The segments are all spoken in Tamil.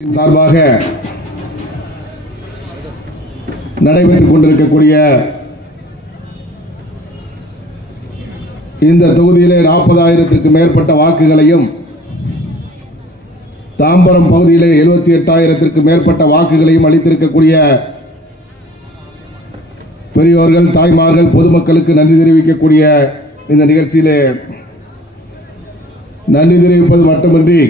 சார்பாக நடைபெற்றுக் கொண்டிருக்கக்கூடிய இந்த தொகுதியிலே 40,000க்கு மேற்பட்ட வாக்குகளையும் தாம்பரம் பகுதியிலே 78,000க்கு மேற்பட்ட வாக்குகளையும் அளித்திருக்கக்கூடிய பெரியோர்கள், தாய்மார்கள், பொதுமக்களுக்கு நன்றி தெரிவிக்கக்கூடிய இந்த நிகழ்ச்சியிலே நன்றி தெரிவிப்பது மட்டுமின்றி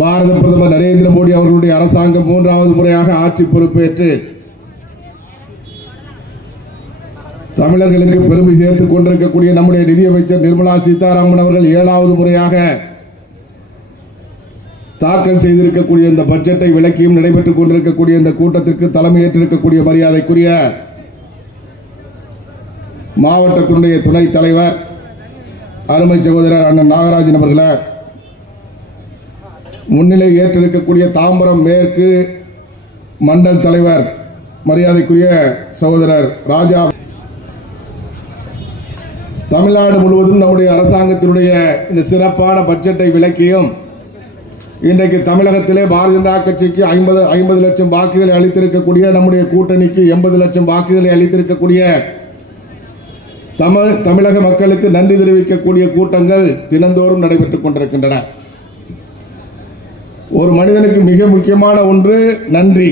பாரத பிரதமர் நரேந்திர மோடி அவர்களுடைய அரசாங்கம் 3வது முறையாக ஆட்சி பொறுப்பேற்று தமிழர்களுக்கு பெருமை சேர்த்துக் கொண்டிருக்கக்கூடிய நம்முடைய நிதியமைச்சர் நிர்மலா சீதாராமன் அவர்கள் 7வது முறையாக தாக்கல் செய்திருக்கக்கூடிய இந்த பட்ஜெட்டை விளக்கியும் நடைபெற்றுக் கொண்டிருக்கக்கூடிய இந்த கூட்டத்திற்கு தலைமையேற்றிருக்கக்கூடிய மரியாதைக்குரிய மாவட்டத்தினுடைய துணைத் தலைவர் அருமை சகோதரர் அண்ணன் நாகராஜன் அவர்களே, முன்னிலை ஏற்றிருக்கக்கூடிய தாம்பரம் மேற்கு மண்டல் தலைவர் மரியாதைக்குரிய சகோதரர் ராஜா, தமிழ்நாடு முழுவதும் நம்முடைய அரசாங்கத்தினுடைய இந்த சிறப்பான பட்ஜெட்டை விளக்கியும் இன்றைக்கு தமிழகத்திலே பாரதிய ஜனதா கட்சிக்கு 50 லட்சம் வாக்குகளை அளித்திருக்கக்கூடிய, நம்முடைய கூட்டணிக்கு 80 லட்சம் வாக்குகளை அளித்திருக்கக்கூடிய தமிழக மக்களுக்கு நன்றி தெரிவிக்கக்கூடிய கூட்டங்கள் தினந்தோறும் நடைபெற்றுக் கொண்டிருக்கின்றன. ஒரு மனிதனுக்கு மிக முக்கியமான ஒன்று நன்றி.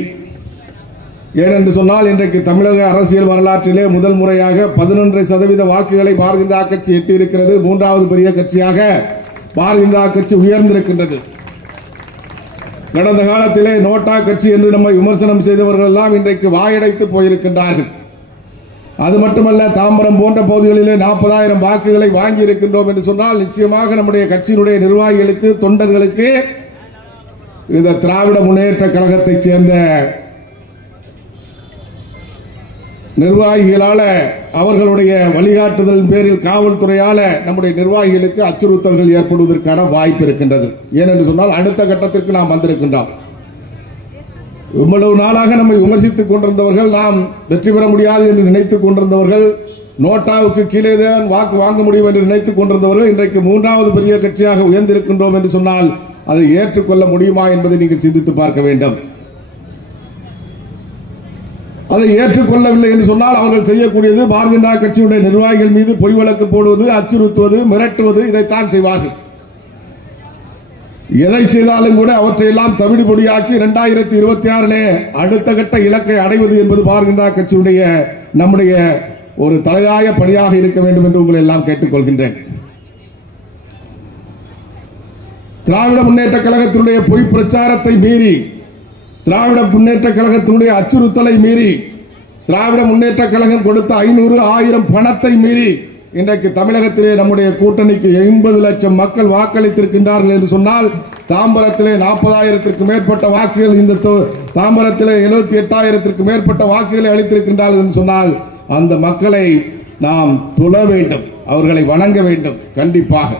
ஏனென்று சொன்னால் இன்றைக்கு தமிழக அரசியல் வரலாற்றிலே முதல் முறையாக 11% வாக்குகளை பாரதிய ஜனதா கட்சி எட்டியிருக்கிறது. 3வது பெரிய கட்சியாக பாரதிய ஜனதா கட்சி உயர்ந்திருக்கின்றது. கடந்த காலத்திலே நோட்டா கட்சி என்று நம்மை விமர்சனம் செய்தவர்கள் எல்லாம் இன்றைக்கு வாயடைத்து போயிருக்கின்றார்கள். அது மட்டுமல்ல, தாம்பரம் போன்ற பகுதிகளிலே 40,000 வாக்குகளை வாங்கி இருக்கின்றோம் என்று சொன்னால் நிச்சயமாக நம்முடைய கட்சியினுடைய நிர்வாகிகளுக்கு, தொண்டர்களுக்கு இந்த திராவிட முன்னேற்ற கழகத்தைச் சேர்ந்த நிர்வாகிகளால, அவர்களுடைய வழிகாட்டுதல் பேரில் காவல்துறையால நம்முடைய நிர்வாகிகளுக்கு அச்சுறுத்தல்கள் ஏற்படுவதற்கான வாய்ப்பு இருக்கின்றது. ஏனென்று சொன்னால் அடுத்த கட்டத்திற்கு நாம் வந்திருக்கின்றோம். இவ்வளவு நாளாக நம்மை விமர்சித்துக் கொண்டிருந்தவர்கள், நாம் வெற்றி பெற முடியாது என்று நினைத்துக் கொண்டிருந்தவர்கள், நோட்டாவுக்கு கீழே தான் வாக்கு வாங்க முடியும் என்று நினைத்துக் கொண்டிருந்தவர்கள் இன்றைக்கு 3வது பெரிய கட்சியாக உயர்ந்திருக்கின்றோம் என்று சொன்னால் அதை ஏற்றுக்கொள்ள முடியுமா என்பதை நீங்கள் சிந்தித்து பார்க்க வேண்டும். அதை ஏற்றுக்கொள்ளவில்லை என்று சொன்னால் அவர்கள் செய்யக்கூடியது பாரதிய ஜனதா கட்சியுடைய நிர்வாகிகள் மீது பொய் வழக்கு போடுவது, அச்சுறுத்துவது, மிரட்டுவது, இதைத்தான் செய்வார்கள். எதை செய்தாலும் கூட அவற்றையெல்லாம் தவிடுபொடியாக்கி 2026 அடுத்த கட்ட இலக்கை அடைவது என்பது பாரதிய ஜனதா கட்சியுடைய நம்முடைய ஒரு தலையாய பணியாக இருக்க வேண்டும் என்று உங்களை எல்லாம் கேட்டுக்கொள்கின்றேன். திராவிட முன்னேற்ற கழகத்தினுடைய பொய் பிரச்சாரத்தை மீறி, திராவிட முன்னேற்ற கழகத்தினுடைய அச்சுறுத்தலை மீறி, திராவிட முன்னேற்ற கழகம் கொடுத்த 500, 1000 பணத்தை மீறி இன்றைக்கு தமிழகத்திலே நம்முடைய கூட்டணிக்கு 80 லட்சம் மக்கள் வாக்களித்திருக்கின்றார்கள் என்று சொன்னால், தாம்பரத்திலே 40,000க்கு மேற்பட்ட வாக்குகள், இந்த தாம்பரத்திலே 78,000க்கு மேற்பட்ட வாக்குகளை அளித்திருக்கின்றார்கள் என்று சொன்னால் அந்த மக்களை நாம் தொழ வேண்டும், அவர்களை வணங்க வேண்டும். கண்டிப்பாக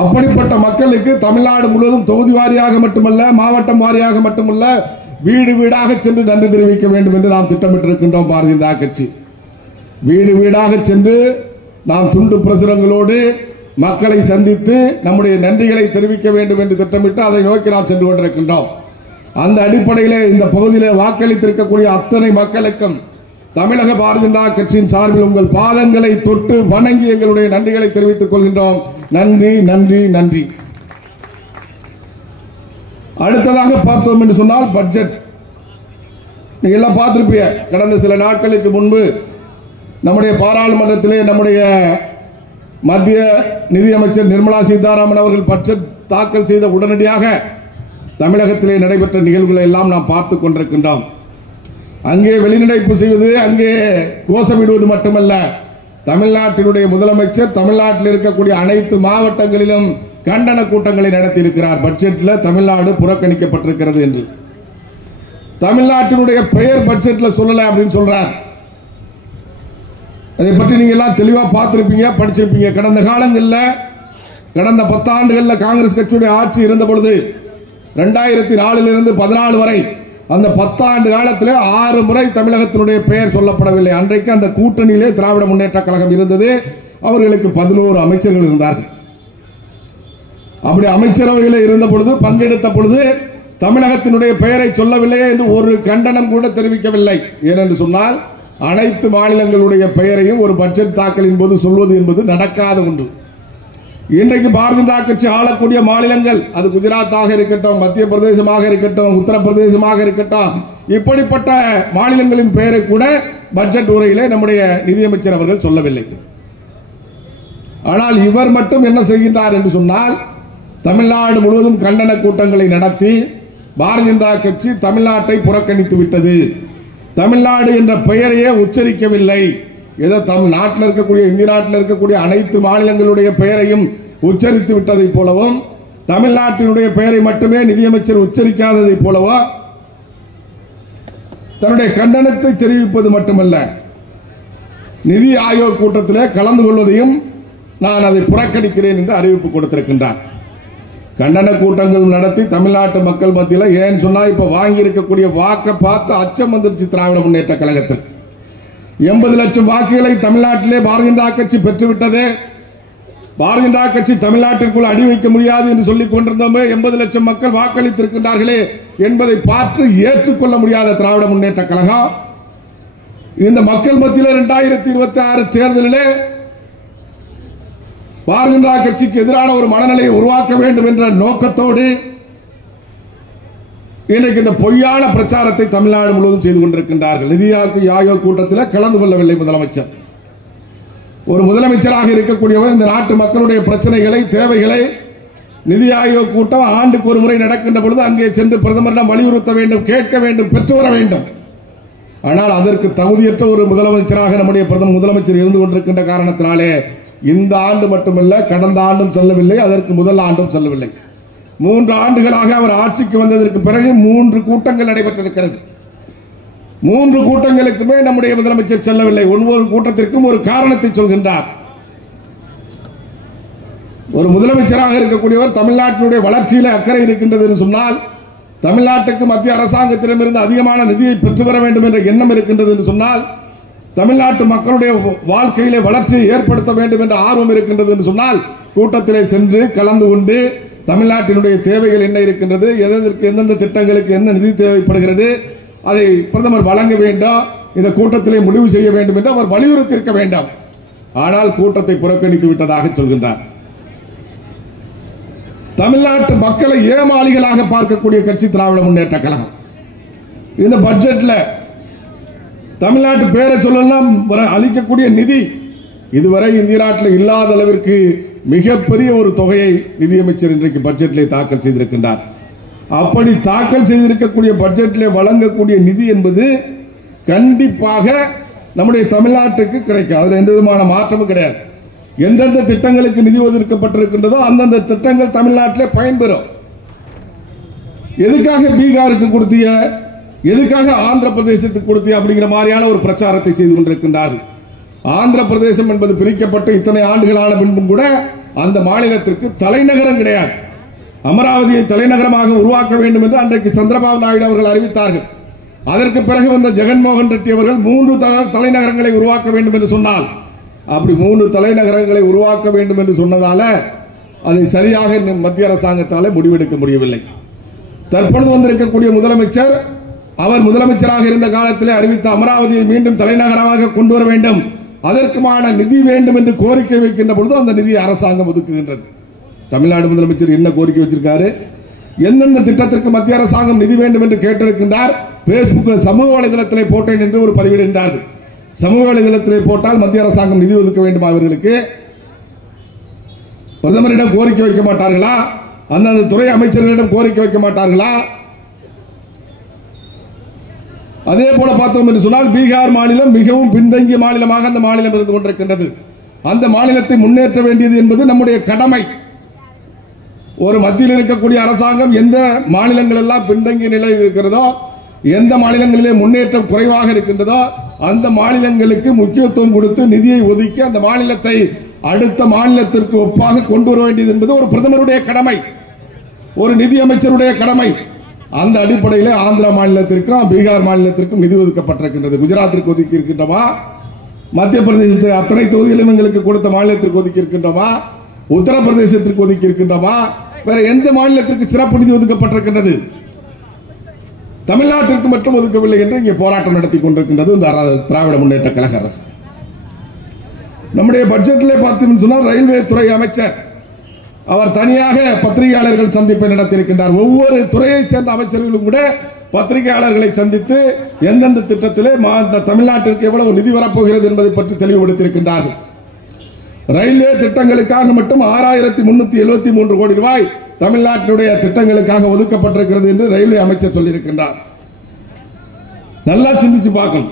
அப்படிப்பட்ட மக்களுக்கு தமிழ்நாடு முழுவதும் தொகுதி வாரியாக மட்டுமல்ல, மாவட்டம் வாரியாக மட்டுமல்ல, வீடு வீடாக சென்று நன்றி தெரிவிக்க வேண்டும் என்று நாம் திட்டமிட்டிருக்கின்றோம். பாரதிய ஜனதா கட்சி வீடு வீடாக சென்று நாம் துண்டு பிரசுரங்களோடு மக்களை சந்தித்து நம்முடைய நன்றிகளை தெரிவிக்க வேண்டும் என்று திட்டமிட்டு அதை நோக்கி நாம் சென்று கொண்டிருக்கின்றோம். அந்த அடிப்படையிலே இந்த பகுதியிலே வாக்களித்திருக்கக்கூடிய அத்தனை மக்களுக்கும் தமிழக பாரதிய ஜனதா கட்சியின் சார்பில் உங்கள் பாதங்களை தொட்டு வணங்கி எங்களுடைய நன்றிகளை தெரிவித்துக் கொள்கின்றோம். நன்றி, நன்றி, நன்றி. அடுத்ததாக பார்த்தோம் என்று சொன்னால் பட்ஜெட். நீங்க எல்லாம் பார்த்திருப்பீங்க. கடந்த சில நாட்களுக்கு முன்பு நம்முடைய பாராளுமன்றத்திலே நம்முடைய மத்திய நிதியமைச்சர் நிர்மலா சீதாராமன் அவர்கள் பட்ஜெட் தாக்கல் செய்த உடனடியாக தமிழகத்திலே நடைபெற்ற நிகழ்வுகளை எல்லாம் நாம் பார்த்துக் கொண்டிருக்கின்றோம். அங்கே வெளிநடப்பு செய்வது, அங்கே கோஷமிடுவது மட்டுமல்ல, தமிழ்நாட்டினுடைய முதலமைச்சர் தமிழ்நாட்டில் இருக்கக்கூடிய அனைத்து மாவட்டங்களிலும் கண்டன கூட்டங்களை நடத்தி இருக்கிறார். பட்ஜெட்டில் தமிழ்நாடு புறக்கணிக்கப்பட்டிருக்கிறது என்று தமிழ்நாட்டினுடைய பெயர் பட்ஜெட்டில் சொல்லல அப்படின்னு சொல்றார். அதை பற்றி நீங்க எல்லாம் தெளிவா பார்த்திருப்பீங்க, படிச்சிருப்பீங்க. கடந்த காலங்களில், கடந்த 10 ஆண்டுகளில் காங்கிரஸ் கட்சியுடைய ஆட்சி இருந்த பொழுது 2004 14 வரை அந்த 10 ஆண்டு காலத்தில் 6 முறை தமிழகத்தினுடைய பெயர் சொல்லப்படவில்லை. அன்றைக்கு அந்த கூட்டணியிலே திராவிட முன்னேற்ற கழகம் இருந்தது. அவர்களுக்கு 11 அமைச்சர்கள் இருந்தார்கள். அப்படி அமைச்சரவையில் இருந்த பொழுது பங்கெடுத்த பொழுது தமிழகத்தினுடைய பெயரை சொல்லவில்லையே என்று ஒரு கண்டனம் கூட தெரிவிக்கவில்லை. ஏனென்று சொன்னால் அனைத்து மாநிலங்களுடைய பெயரையும் ஒரு பட்ஜெட் தாக்கலின் போது சொல்வது என்பது நடக்காத ஒன்று. இன்றைக்கு பாரதிய ஜனதா கட்சி ஆளக்கூடிய மாநிலங்கள், அது குஜராத்தாக இருக்கட்டும், மத்திய பிரதேசமாக இருக்கட்டும், உத்தரப்பிரதேசமாக இருக்கட்டும், இப்படிப்பட்ட மாநிலங்களின் பெயரை கூட பட்ஜெட் உரையிலே நம்முடைய நிதியமைச்சர் அவர்கள் சொல்லவில்லை. ஆனால் இவர் மட்டும் என்ன செய்கின்றார் என்று சொன்னால், தமிழ்நாடு முழுவதும் கண்டன கூட்டங்களை நடத்தி பாரதிய ஜனதா கட்சி தமிழ்நாட்டை புறக்கணித்து விட்டது, தமிழ்நாடு என்ற பெயரையே உச்சரிக்கவில்லை, ஏதோ நாட்டில் இருக்கக்கூடிய இந்திய நாட்டில் இருக்கக்கூடிய அனைத்து மாநிலங்களுடைய பெயரையும் உச்சரித்து விட்டதை போலவும் தமிழ்நாட்டினுடைய பெயரை மட்டுமே நிதியமைச்சர் உச்சரிக்காததை போலவோ தன்னுடைய கண்டனத்தை தெரிவிப்பது மட்டுமல்ல, நிதி ஆயோக் கூட்டத்திலே கலந்து கொள்வதையும் நான் அதை புறக்கணிக்கிறேன் என்று அறிவிப்பு கொடுத்திருக்கின்றார். கண்டன கூட்டங்கள் நடத்தி தமிழ்நாட்டு மக்கள் மத்தியில் ஏன்னு சொன்னா இப்ப வாங்கி இருக்கக்கூடிய வாக்கை பார்த்து அச்சம் வந்துருச்சு. திராவிட முன்னேற்ற கழகத்திற்கு 80 லட்சம் வாக்குகளை தமிழ்நாட்டிலே பாரதிய ஜனதா கட்சி பெற்றுவிட்டது. பாரதிய ஜனதா கட்சி தமிழ்நாட்டிற்குள் அடி வைக்க முடியாது என்று சொல்லிக் கொண்டிருந்தோமே, 80 லட்சம் மக்கள் வாக்களித்திருக்கின்றார்களே என்பதை பார்த்து ஏற்றுக்கொள்ள முடியாத திராவிட முன்னேற்ற கழகம் இந்த மக்கள் மத்தியில் 2026 தேர்தலிலே பாரதிய ஜனதா கட்சிக்கு எதிரான ஒரு மனநிலையை உருவாக்க வேண்டும் என்ற நோக்கத்தோடு இன்றைக்கு இந்த பொய்யான பிரச்சாரத்தை தமிழ்நாடு முழுவதும் செய்து கொண்டிருக்கின்றார்கள். நிதி ஆயோக் கூட்டத்தில் கலந்து கொள்ளவில்லை முதலமைச்சர். ஒரு முதலமைச்சராக இருக்கக்கூடியவர் இந்த நாட்டு மக்களுடைய பிரச்சனைகளை, தேவைகளை நிதி ஆயோக் கூட்டம் ஆண்டுக்கு ஒரு முறை நடக்கின்ற பொழுது அங்கே சென்று பிரதமரிடம் வலியுறுத்த வேண்டும், கேட்க வேண்டும், பெற்று வர வேண்டும். ஆனால் அதற்கு தகுதியற்ற ஒரு முதலமைச்சராக நம்முடைய முதலமைச்சர் இருந்து கொண்டிருக்கின்ற காரணத்தினாலே இந்த ஆண்டு மட்டுமல்ல, கடந்த ஆண்டும் செல்லவில்லை, அதற்கு முதல் ஆண்டும் செல்லவில்லை. 3 ஆண்டுகளாக அவர் ஆட்சிக்கு வந்ததற்கு பிறகு 3 கூட்டங்கள் நடைபெற்றிருக்கிறது. 3 கூட்டங்களுக்குமே நம்முடைய முதலமைச்சர் செல்லவில்லை. ஒவ்வொரு கூட்டத்திற்கும் ஒரு காரணத்தை சொல்கின்றார். ஒரு முதலமைச்சராக இருக்கக்கூடியவர் தமிழ்நாட்டினுடைய வளர்ச்சியில அக்கறை இருக்கின்றது என்று சொன்னால், தமிழ்நாட்டுக்கு மத்திய அரசாங்கத்திடமிருந்து அதிகமான நிதியை பெற்று வர வேண்டும் என்ற எண்ணம் இருக்கின்றது என்று சொன்னால், தமிழ்நாட்டு மக்களுடைய வாழ்க்கையிலே வளர்ச்சியை ஏற்படுத்த வேண்டும் என்ற ஆர்வம் இருக்கின்றது என்று சொன்னால், கூட்டத்திலே சென்று கலந்து கொண்டு தமிழ்நாட்டினுடைய தேவைகள் என்ன இருக்கின்றது, எதற்கு எந்தெந்த திட்டங்களுக்கு என்ன நிதி தேவைப்படுகிறது, அதை பிரதமர் வழங்க வேண்டும், இந்த கூட்டத்திலே முடிவு செய்ய வேண்டும் என்று அவர் வலியுறுத்தியிருக்க வேண்டும். ஆனால் கூட்டத்தை புறக்கணித்து விட்டதாக சொல்கின்றார். தமிழ்நாட்டு மக்களை ஏமாளிகளாக பார்க்கக்கூடிய கட்சி திராவிட முன்னேற்ற கழகம். இந்த பட்ஜெட்ல தமிழ்நாட்டு பேரை சொல்லலாம் அளிக்கக்கூடிய நிதி இதுவரை இந்திய நாட்டில் இல்லாத அளவிற்கு மிகப்பெரிய ஒரு தொகையை நிதியமைச்சர் இன்றைக்கு பட்ஜெட்டிலே தாக்கல் செய்திருக்கின்றார். அப்படி தாக்கல் செய்திருக்கக்கூடிய பட்ஜெட்டிலே வழங்கக்கூடிய நிதி என்பது கண்டிப்பாக நம்முடைய தமிழ்நாட்டுக்கு கிடைக்கும். அதுல எந்த விதமான மாற்றமும் கிடையாது. எந்தெந்த திட்டங்களுக்கு நிதி ஒதுக்கப்பட்டிருக்கின்றதோ அந்தந்த திட்டங்கள் தமிழ்நாட்டிலே பயன்பெறும். எதுக்காக பீகாருக்கு கொடுத்திய, எதுக்காக ஆந்திர பிரதேசத்துக்கு கொடுத்திய அப்படிங்கிற மாதிரியான ஒரு பிரச்சாரத்தை செய்து கொண்டிருக்கின்றார்கள். ஆந்திர பிரதேசம் என்பது பிரிக்கப்பட்டு இத்தனை ஆண்டுகளான பின்பும் கூட அந்த மாநிலத்திற்கு தலைநகரம் கிடையாது. அமராவதியை தலைநகரமாக உருவாக்க வேண்டும் என்று அன்றைக்கு சந்திரபாபு நாயுடு அவர்கள் அறிவித்தார்கள். அதற்கு பிறகு வந்த ஜெகன்மோகன் ரெட்டி அவர்கள் 3 தலைநகரங்களை உருவாக்க வேண்டும் என்று சொன்னால், அப்படி 3 தலைநகரங்களை உருவாக்க வேண்டும் என்று சொன்னதால அதை சரியாக மத்திய அரசாங்கத்தால் முடிவெடுக்க முடியவில்லை. தற்பொழுது வந்திருக்கக்கூடிய முதலமைச்சர் அவர் முதலமைச்சராக இருந்த காலத்திலே அறிவித்த அமராவதியை மீண்டும் தலைநகரமாக கொண்டு வர வேண்டும், அதற்குமான நிதி வேண்டும் என்று கோரிக்கை வைக்கின்ற பொழுது அந்த நிதியை அரசாங்கம் ஒதுக்குகின்றது. தமிழ்நாடு முதலமைச்சர் என்ன கோரிக்கை வச்சிருக்காரு, எந்தெந்த திட்டத்திற்கு மத்திய அரசாங்கம் நிதி வேண்டும் என்று கேட்டிருக்கின்றார். பேஸ்புக்கில் சமூக வலைதளத்திலே போட்டேன் என்று ஒரு பதிவிடுகின்றார்கள். சமூக வலைதளத்திலே போட்டால் மத்திய அரசாங்கம் நிதி ஒதுக்க வேண்டும், அவர்களுக்கு பிரதமரிடம் கோரிக்கை வைக்க மாட்டார்களா? அந்தந்த துறை அமைச்சர்களிடம் கோரிக்கை வைக்க மாட்டார்களா? அதே போல பார்த்தோம் என்று சொன்னால் பீகார் மாநிலம் மிகவும் பின்தங்கிய மாநிலமாக அந்த மாநிலம் இருந்து கொண்டிருக்கின்றது. அந்த மாநிலத்தை முன்னேற்ற வேண்டியது என்பது நம்முடைய கடமை. ஒரு மத்தியில் இருக்கக்கூடிய அரசாங்கம் எந்த மாநிலங்கள் எல்லாம் பின்தங்கிய நிலையில் இருக்கிறதோ, எந்த மாநிலங்களிலே முன்னேற்றம் குறைவாக இருக்கின்றதோ அந்த மாநிலங்களுக்கு முக்கியத்துவம் கொடுத்து நிதியை ஒதுக்கி அந்த மாநிலத்தை அடுத்த மாநிலத்திற்கு ஒப்பாக கொண்டு வர வேண்டியது என்பது ஒரு பிரதமருடைய கடமை, ஒரு நிதி அமைச்சருடைய கடமை. அந்த அடிப்படையில் ஆந்திரா மாநிலத்திற்கும் பீகார் மாநிலத்திற்கும் நிதி ஒதுக்கப்பட்டிருக்கின்றது. குஜராத்திற்கு ஒதுக்கி இருக்கின்றோமா, மத்திய பிரதேசத்தில் அத்தனை தொகுதிகளும் எங்களுக்கு கொடுத்த மாநிலத்திற்கு ஒதுக்கி இருக்கின்றோமா, உத்தரப்பிரதேசத்திற்கு ஒதுக்கி இருக்கின்றோமா, வேற எந்த மாநிலத்திற்கு சிறப்பு நிதி ஒதுக்கப்பட்டிருக்கின்றது? தமிழ்நாட்டிற்கு மட்டும் ஒதுக்கவில்லை என்று இங்கே போராட்டம் நடத்தி கொண்டிருக்கின்றது இந்த திராவிட முன்னேற்ற கழக அரசு. நம்முடைய பட்ஜெட்டிலே பார்த்தீங்கன்னு சொன்னால் ரயில்வே துறை அமைச்சர் அவர் தனியாக பத்திரிகையாளர்கள் சந்திப்பை நடத்தியிருக்கின்றார். ஒவ்வொரு துறையை சேர்ந்த அமைச்சர்களும் கூட பத்திரிகையாளர்களை சந்தித்து எந்தெந்த திட்டத்திலே தமிழ்நாட்டிற்கு எவ்வளவு நிதி வரப்போகிறது என்பதை பற்றி தெளிவுபடுத்தியிருக்கின்றார்கள். ரயில்வே திட்டங்களுக்காக மட்டும் 6373 கோடி ரூபாய் தமிழ்நாட்டினுடைய திட்டங்களுக்காக ஒதுக்கப்பட்டிருக்கிறது என்று ரயில்வே அமைச்சர் சொல்லியிருக்கின்றார். நல்லா சிந்திச்சு பார்க்கணும்.